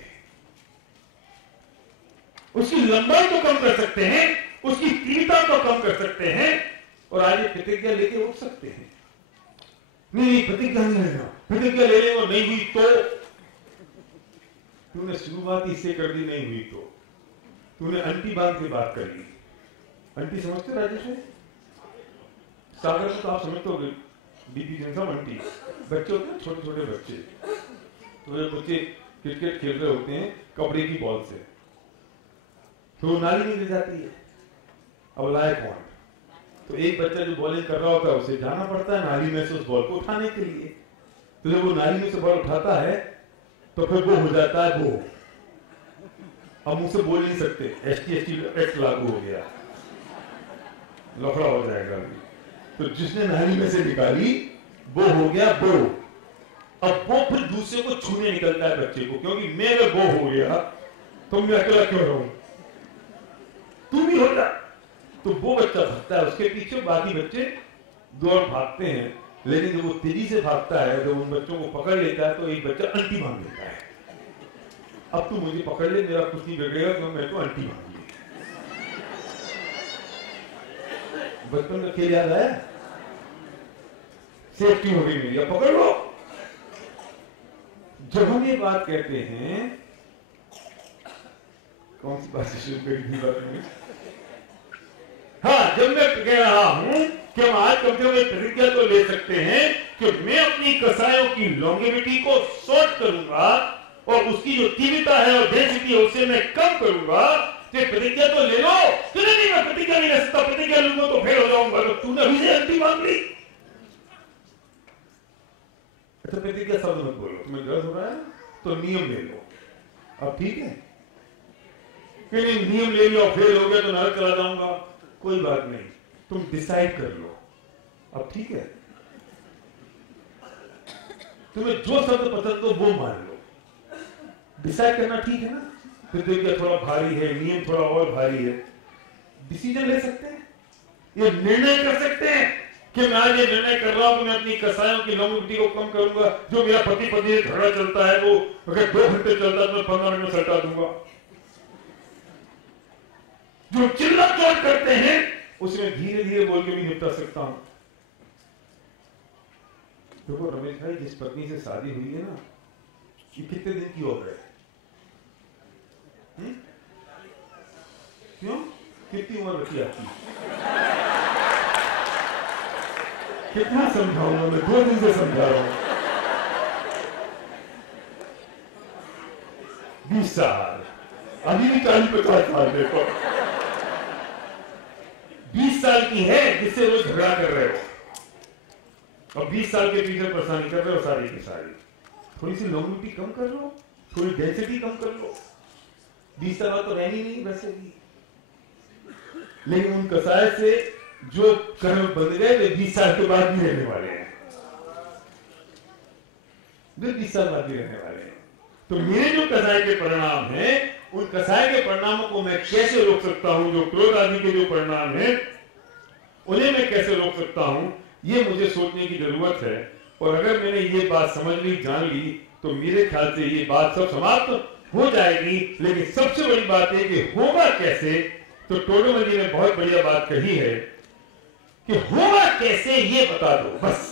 उसकी लंबाई को कम कर सकते हैं, उसकी तीव्रता को कम कर सकते हैं, और आज ये प्रतिज्ञा लेके उठ सकते हैं। नहीं प्रतिज्ञा नहीं लेना, प्रतिज्ञा ले लेंगे और नहीं हुई तो तूने शुरुआत इससे कर दी, नहीं हुई तो तूने अंटी बांध के बात कर ली। आंटी समझते हो राजेश में? सागर में तो आप समझते हो, डीपी जिन सब आंटी बच्चे होते हैं, छोटे छोटे बच्चे, तो ये बच्चे क्रिकेट खेल रहे होते हैं कपड़े की बॉल से, तो नाली में गिर जाती है। अब लाए कौन? तो एक बच्चा जो बॉलिंग कर रहा होता है उसे जाना पड़ता है नाली में से उस बॉल को उठाने के लिए। तो जब वो नाली में से बॉल उठाता है तो फिर वो हो जाता है वो, अब मुझसे बोल नहीं सकते, ST एक्ट लागू हो गया, लफड़ा हो जाएगा। तो जिसने नाली में से निकाली वो हो गया वो। अब वो फिर दूसरे को छूने निकलता है बच्चे को, क्योंकि मैं अगर वो हो गया तो मैं अकेला क्यों रहूं, तू भी हो जा। तो वो बच्चा भागता है उसके पीछे, बाकी बच्चे दौड़ भागते हैं, लेकिन जब वो तेजी से भागता है, जब उन बच्चों को पकड़ लेता है तो एक बच्चा आंटी मांग लेता है। अब तू मुझे पकड़ ले, मेरा कुछ नहीं बिगड़ेगा क्योंकि मैं तो आंटी मांगी। बचपन का खेल याद आया? सेफ्टी हो गई मेरी, अब पकड़ लो। जब हम ये बात कहते हैं, कौन सी बात शुरू करेंगे? हाँ, जब मैं कह रहा हूं कि हम आज कम से कम एक प्रतिज्ञा तो ले सकते हैं कि मैं अपनी कसायों की लॉन्गेविटी को शॉर्ट करूंगा और उसकी जो तीव्रता है और डेंसिटी है उसे मैं कम करूंगा। तो प्रतिज्ञा तो ले लो। नहीं, मैं प्रतिज्ञा नहीं ले सकता, प्रतिज्ञा लूंगा तो फेल हो जाऊंगा। तो तूने अभी से अंतिम मांग ली। अच्छा, प्रतिज्ञा शब्द मत बोलो, तुम्हें दर्द हो रहा है तो नियम ले लो। अब ठीक है कि नहीं, नियम ले लो, फेल हो गया तो नरक चला जाऊंगा, कोई बात नहीं, तुम डिसाइड कर लो। अब ठीक है, तुम्हें जो शब्द पसंद हो वो मान लो। डिसाइड करना ठीक है ना? प्रतिज्ञा थोड़ा भारी है, नियम थोड़ा और भारी है, डिसीजन ले सकते हैं, ये निर्णय कर सकते हैं कि मैं आज ये निर्णय कर रहा हूं कि मैं अपनी कसायों की लॉन्गेविटी को कम करूंगा। जो मेरा पति पत्नी से झगड़ा चलता है वो अगर 2 घंटे चलता है तो मैं 15 मिनट में सल्टा दूंगा। जो चिल्ला चोट करते हैं उसमें धीरे धीरे बोल के भी निपटा सकता हूं। देखो रमेश भाई, जिस पत्नी से शादी हुई है ना, ये कितने दिन की हो गए? क्यों? कितनी उम्र रखी आपकी? कितना समझाऊंगा मैं, 2 दिन से समझा रहा हूं। 20 साल, अभी भी 40-50 साल। देखो 20 साल की है जिससे रोज झगड़ा कर रहे हो और 20 साल के पीछे परेशानी कर रहे हो सारी की सारी। थोड़ी सी लॉन्गेविटी कम कर लो, थोड़ी डेंसिटी कम कर लो। 20 साल तो रहनी नहीं वैसे भी, लेकिन उन कसाय से जो कर्म बन गए वे 20 साल के बाद भी रहने वाले हैं, वे 20 साल बाद भी रहने वाले हैं। तो मेरे जो कसाय के परिणाम हैं, उन कसाय के परिणामों को मैं कैसे रोक सकता हूं? जो क्रोध आदि के जो परिणाम हैं उन्हें मैं कैसे रोक सकता हूं, ये मुझे सोचने की जरूरत है। और अगर मैंने ये बात समझ ली, जान ली, तो मेरे ख्याल से ये बात सब समाप्त हो जाएगी। लेकिन सबसे बड़ी बात है कि होगा कैसे। तो टोडरमल जी ने बहुत बढ़िया बात कही है कि होगा कैसे ये बता दो बस।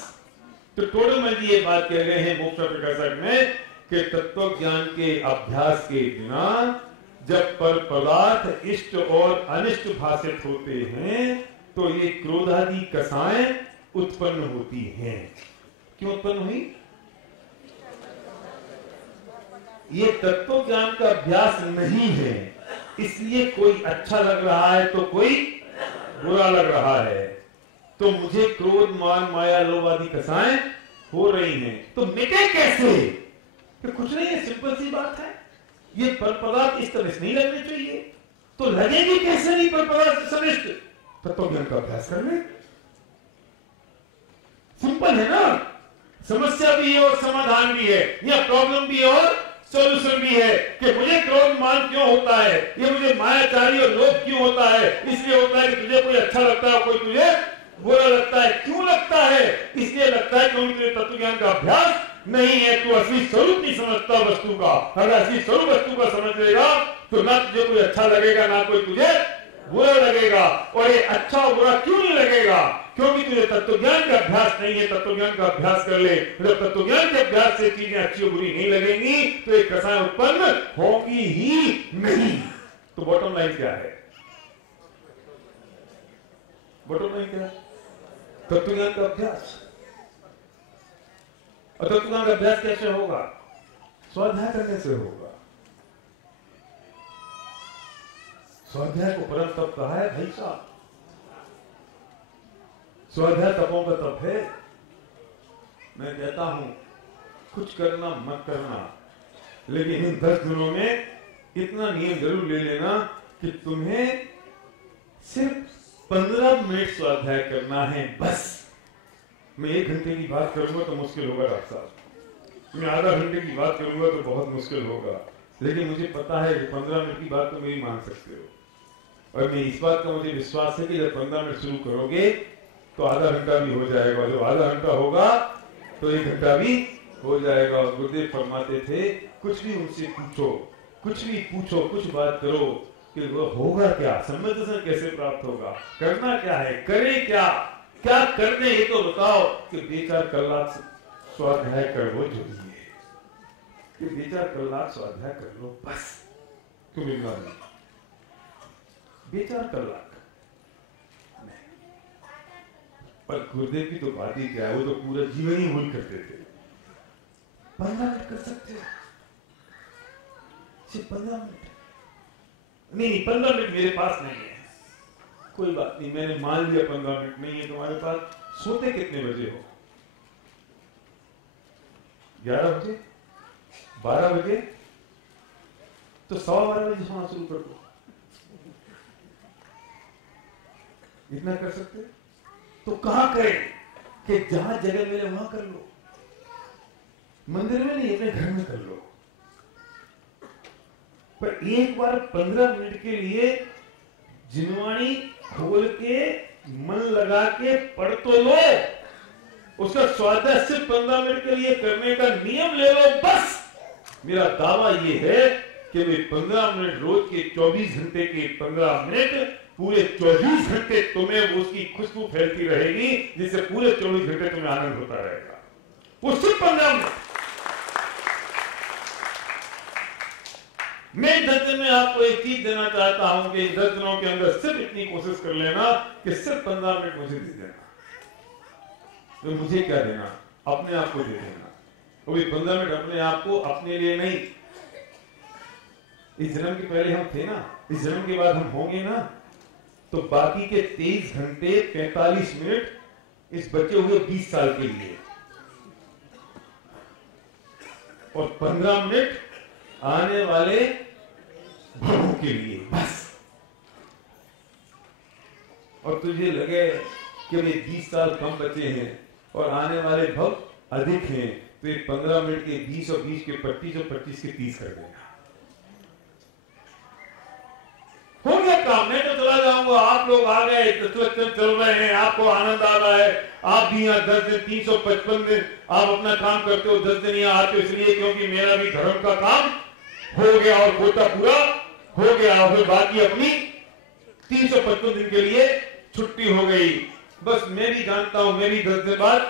तो टोडरमल जी ये बात कह रहे हैं मोक्ष प्रकाशक में कि तत्व ज्ञान के अभ्यास के बिना जब पर पदार्थ इष्ट और अनिष्ट भाषित होते हैं तो ये क्रोधादि कसाएं उत्पन्न होती हैं। क्यों उत्पन्न हुई? ये तत्व ज्ञान का अभ्यास नहीं है, इसलिए कोई अच्छा लग रहा है तो कोई बुरा लग रहा है। तो मुझे क्रोध, मान, माया, लोभ आदि कसाएं हो रही हैं। तो मिटे कैसे? कि कुछ नहीं है, सिंपल सी बात है। ये पर पदार्थ इस तरह से नहीं लगने चाहिए, तो लगेगी कैसे नहीं पर पदार्थ सनिष्ठ? तत्व ज्ञान का अभ्यास कर ले, सिंपल है ना। समस्या भी है और समाधान भी है, या प्रॉब्लम भी है और सोल्यूशन भी है। कि मुझे क्रोध मान क्यों होता है, ये मुझे मायाचारी और लोभ क्यों होता है? इसलिए होता है कि तुझे कोई अच्छा लगता है, कोई तुझे बुरा लगता है। क्यों लगता है? इसलिए लगता है क्योंकि तुझे तत्व ज्ञान का अभ्यास नहीं है, तू असली स्वरूप नहीं समझता वस्तु का। अगर असली स्वरूप वस्तु का समझ लेगा तो ना तुझे कोई अच्छा लगेगा, ना कोई तुझे बुरा लगेगा। और ये अच्छा और बुरा क्यों नहीं लगेगा? क्योंकि तुझे तत्व ज्ञान का अभ्यास नहीं है। तत्व ज्ञान का अभ्यास कर ले। जब तत्व ज्ञान के अभ्यास से चीजें अच्छी और बुरी नहीं लगेंगी तो एक कसाय उत्पन्न होगी ही नहीं। तो बॉटम लाइन क्या है? बटन नहीं क्या? तत्व ज्ञान का अभ्यास। और तत्व ज्ञान का अभ्यास कैसे होगा? स्वाध्याय करने से होगा। स्वाध्याय को परम तप कहा है भाई साहब। स्वाध्याय तपों का तप है। मैं कहता हूं कुछ करना मत करना, लेकिन इन 10 दिनों में इतना नियम जरूर ले लेना कि तुम्हें सिर्फ 15 मिनट स्वाध्याय करना है बस। मैं 1 घंटे की बात करूंगा तो मुश्किल होगा डॉक्टर साहब, मैं आधा घंटे की बात करूंगा तो बहुत मुश्किल होगा, लेकिन मुझे पता है कि 15 मिनट की बात तो मेरी मान सकते हो। और मैं इस बात का मुझे विश्वास है कि जब 15 मिनट शुरू करोगे तो आधा घंटा भी हो जाएगा, जब आधा घंटा होगा तो 1 घंटा भी हो जाएगा। और गुरुदेव फरमाते थे कुछ भी उनसे पूछो, कुछ भी पूछो, कुछ बात करो कि वो होगा क्या, समय दर्शन कैसे प्राप्त होगा, करना क्या है, करे क्या, क्या करने ये तो बताओ। कि 2-4 कलाक स्वाध्याय कर लो, जो भी है कि 2-4 कलाक स्वाध्याय कर लो बस। क्यों मिलना नहीं? 2-4 कलाक। पर गुरुदेव की तो बात ही क्या है, वो तो पूरा जीवन ही वही करते थे। 15 मिनट कर सकते हो, सिर्फ 15 मिनट। नहीं, 15 मिनट मेरे पास नहीं है, कोई बात नहीं, मैंने मान लिया 15 मिनट नहीं है तुम्हारे पास। सोते कितने बजे हो? 11 बजे, 12 बजे? तो 12:15 बजे सोना शुरू कर दो। इतना कर सकते? तो कहां करें? कि जहां जगह मिले वहां कर लो, मंदिर में नहीं, अपने घर में कर लो। पर एक बार 15 मिनट के लिए जिनवाणी खोल के मन लगा के पढ़ तो लो। उसका स्वाध्याय सिर्फ 15 मिनट के लिए करने का नियम ले लो बस। मेरा दावा ये है कि वे 15 मिनट रोज के 24 घंटे के 15 मिनट पूरे 24 घंटे तुम्हें उसकी खुशबू फैलती रहेगी, जिससे पूरे 24 घंटे तुम्हें आनंद होता रहेगा। वो सिर्फ 15 मिनट। मैं 10 दिन में आपको एक चीज देना चाहता हूं कि 10 दिनों के अंदर सिर्फ इतनी कोशिश कर लेना कि सिर्फ 15 मिनट मुझे दे देना। तो मुझे क्या देना? अपने आप को दे देना। वो भी 15 मिनट अपने आप को, अपने लिए नहीं। इस जन्म के पहले हम थे ना, इस जन्म के बाद हम होंगे ना, तो बाकी के 23 घंटे 45 मिनट इस बचे हुए 20 साल के लिए, और 15 मिनट आने वाले भवों के लिए बस। और तुझे लगे कि वे 20 साल कम बचे हैं और आने वाले भव अधिक हैं, तो ये 15 मिनट के 20 और 20 के 25 और 25 के 30 कर देना। हो गया काम। मैं तो चला जाऊंगा, आप लोग आ गए, चल रहे हैं, आपको आनंद आ रहा है। आप भी यहाँ 10 दिन 355 दिन आप अपना काम करते हो, 10 दिन यहाँ आते हो इसलिए क्योंकि मेरा भी धर्म का काम हो गया और कोटा पूरा हो गया, और फिर बाकी अपनी 355 दिन के लिए छुट्टी हो गई। बस मैं भी जानता हूं, मैं भी 10 दिन बाद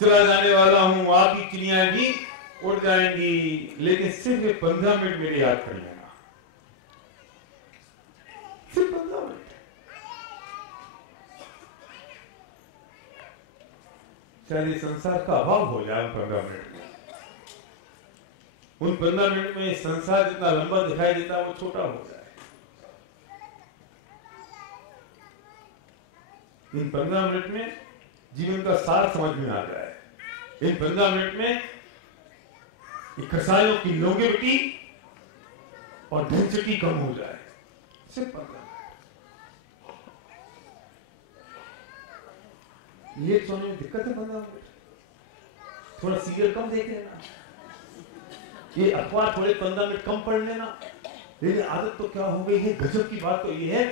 चला जाने वाला हूं, आपकी चिड़ियां भी उड़ जाएंगी, लेकिन सिर्फ 15 मिनट मेरे याद कर लेना, सिर्फ 15 मिनट। चाहे संसार का अभाव हो जाए 15 मिनट में, उन 15 मिनट में संसार जितना लंबा दिखाई देता है वो छोटा हो जाए। इन 15 मिनट में जीवन का सार समझ में आ जाए। इन 15 मिनट में कसायों की लोंगेविटी और डेंसिटी कम हो जाए, सिर्फ 15 मिनट। लेट सोने में दिक्कत है 15 मिनट, थोड़ा सीरियल कम देख लेना, ये अखबार थोड़े 15 मिनट कम पढ़ लेना। लेकिन आदत तो क्या हो गई है, गजब की बात तो ये है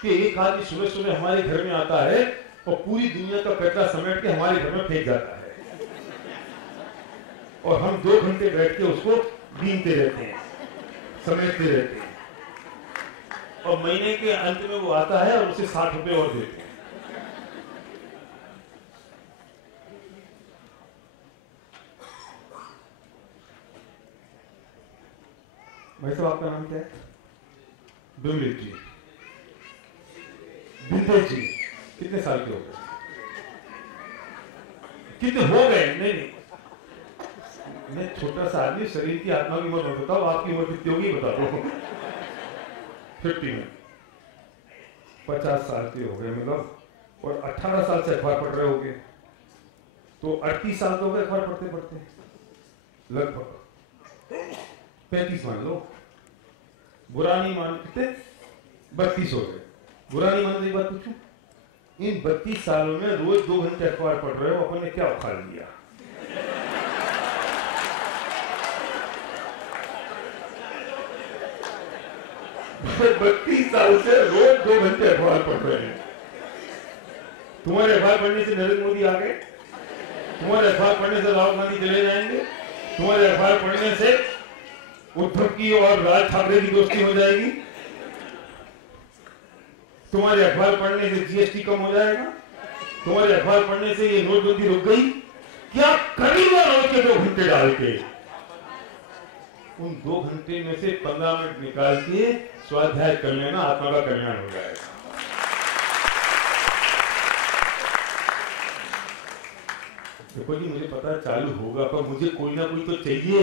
कि एक आदमी सुबह सुबह हमारे घर में आता है और पूरी दुनिया का कचरा समेट के हमारे घर में फेंक जाता है, और हम 2 घंटे बैठ के उसको बीनते रहते हैं, समेटते रहते हैं, और महीने के अंत में वो आता है और उसे 60 रुपए और देते हैं। भाई साहब आपका नाम क्या है? बिमलेश जी, विंटेज जी, कितने साल के हो गए? कितने हो गए? नहीं, मैं छोटा सा आदमी, शरीर की आत्मा की उम्र मत बताओ, आपकी उम्र कितनी होगी बता दो। 50 में 50 साल के हो गए मतलब, और 18 साल से अखबार पढ़ रहे होगे, तो 38 साल तो हो गए अखबार पढ़ते पढ़ते, लगभग 35 मान लो, बुरा नहीं मान, कितने 32 हो गए। बुरा नहीं मान, एक बात पूछूं, इन 32 सालों में रोज 2 घंटे अखबार पढ़ रहे हो, अपन ने क्या उखाड़ लिया? 32 साल से रोज 2 घंटे अखबार पढ़ रहे हैं। तुम्हारे अखबार पढ़ने से नरेंद्र मोदी आ गए, तुम्हारे अखबार पढ़ने से राहुल गांधी चले जाएंगे, तुम्हारे अखबार पढ़ने से उद्धव की और राज ठाकरे की दोस्ती हो जाएगी, तुम्हारे अखबार पढ़ने से जीएसटी कम हो जाएगा, तुम्हारे अखबार पढ़ने से ये नोटबंदी रुक गई। क्या करेगा रोज के 2 घंटे डाल के? उन 2 घंटे में से 15 मिनट निकाल के स्वाध्याय कर लेना, आत्मा का कल्याण हो जाएगा। देखो जी, मुझे पता है चालू होगा, पर मुझे कोई ना कोई तो चाहिए।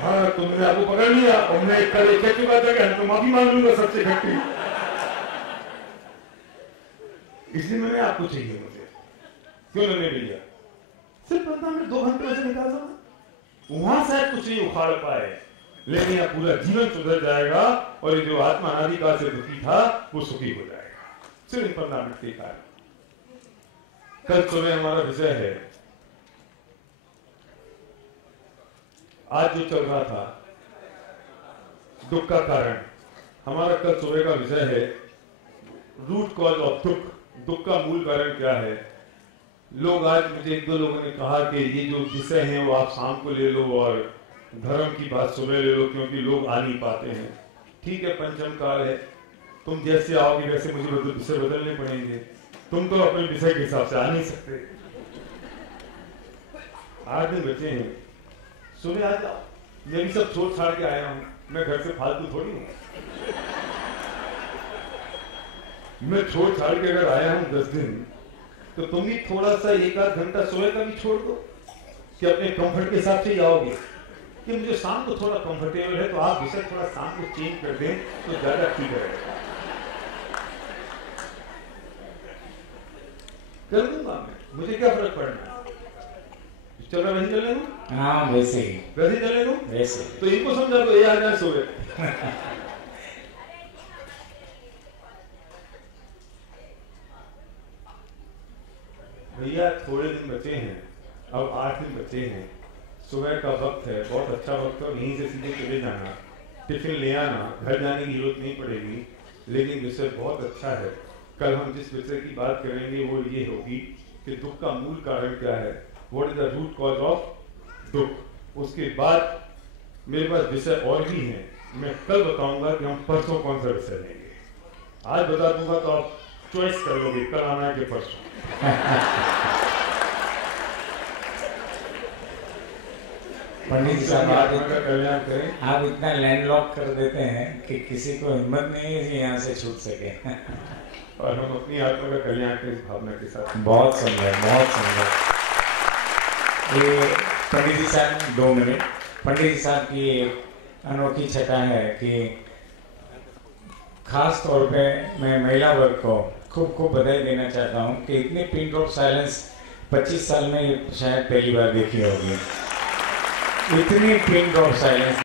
हाँ, तुमने आपको पकड़ लिया, और मैं कल कह चुका था कि तो माफी मांग लूंगा सबसे इकट्ठी, इसलिए मैंने आपको चाहिए। मुझे क्यों नहीं लिया? सिर्फ 15 मिनट 2 घंटे से निकाल दो, वहां शायद कुछ नहीं उखाड़ पाए, लेकिन यह पूरा जीवन सुधर जाएगा, और ये जो आत्मा अनादिकाल से दुखी था वो सुखी हो जाएगा, सिर्फ 15 मिनट के कारण। कल सुबह हमारा विषय है, आज जो चल रहा था दुख का कारण, हमारा कल सुबह का विषय है रूट कॉज ऑफ दुख। दुख का मूल कारण क्या है? लोग, आज मुझे 1-2 लोगों ने कहा कि ये जो विषय हैं वो आप शाम को ले लो और धर्म की बात सुबह ले लो, क्योंकि लोग आ नहीं पाते हैं। ठीक है, पंचम काल है, तुम जैसे आओगे वैसे मुझे विषय बदलने पड़ेंगे, तुम तो अपने विषय के हिसाब से आ नहीं सकते। 8 दिन बचे हैं, सुबह आ जाओ। मैं भी सब छोड़ छाड़ के आया हूं, मैं घर से फालतू थोड़ी हूं। मैं छोड़ छाड़ के अगर आया हूं 10 दिन, तो तुम भी थोड़ा सा 1-8 घंटा सुबह का भी छोड़ दो, कि अपने कंफर्ट के हिसाब से ही आओगे। कि मुझे शाम को थोड़ा कंफर्टेबल है, तो आप विषय थोड़ा शाम को चेंज कर दें तो ज्यादा ठीक रहेगा। कर दूंगा मैं, मुझे क्या फर्क पड़ना है? चल रहा वैसे चले दूं? हाँ, वैसे ही चले दूं? वैसे। तो इनको समझा दो, ये आ जाए सुबह। भैया थोड़े दिन बचे हैं, अब 8 दिन बचे हैं, सुबह का वक्त है, बहुत अच्छा वक्त है, यहीं से सीधे चले जाना, टिफिन ले आना, घर जाने की जरूरत नहीं पड़ेगी। लेकिन विषय बहुत अच्छा है। कल हम जिस विषय की बात करेंगे वो ये होगी कि दुख का मूल कारण क्या है, what is the root cause of दुख। उसके बाद मेरे पास विषय और भी हैं, मैं कल बताऊंगा कि हम परसों कौन सा विषय लेंगे। आज बता दूंगा तो आप चॉइस कर लोगे, कल आना है कि परसों। पंडित जी साहब, कल्याण करें। आप इतना लैंडलॉक कर देते हैं कि किसी को हिम्मत नहीं है कि यहाँ से छूट सके। और हम अपनी आत्मा का कल्याण के इस भावना के साथ। बहुत सुंदर, बहुत सुंदर। ये पंडित जी साहब 2 मिनट। पंडित जी साहब की अनोखी छटा है कि खास तौर पे मैं महिला वर्ग को खूब खूब बधाई देना चाहता हूँ कि इतनी पिन ड्रॉप साइलेंस 25 साल में ये शायद पहली बार देखी होगी। इतनी पिन ड्रॉप साइलेंस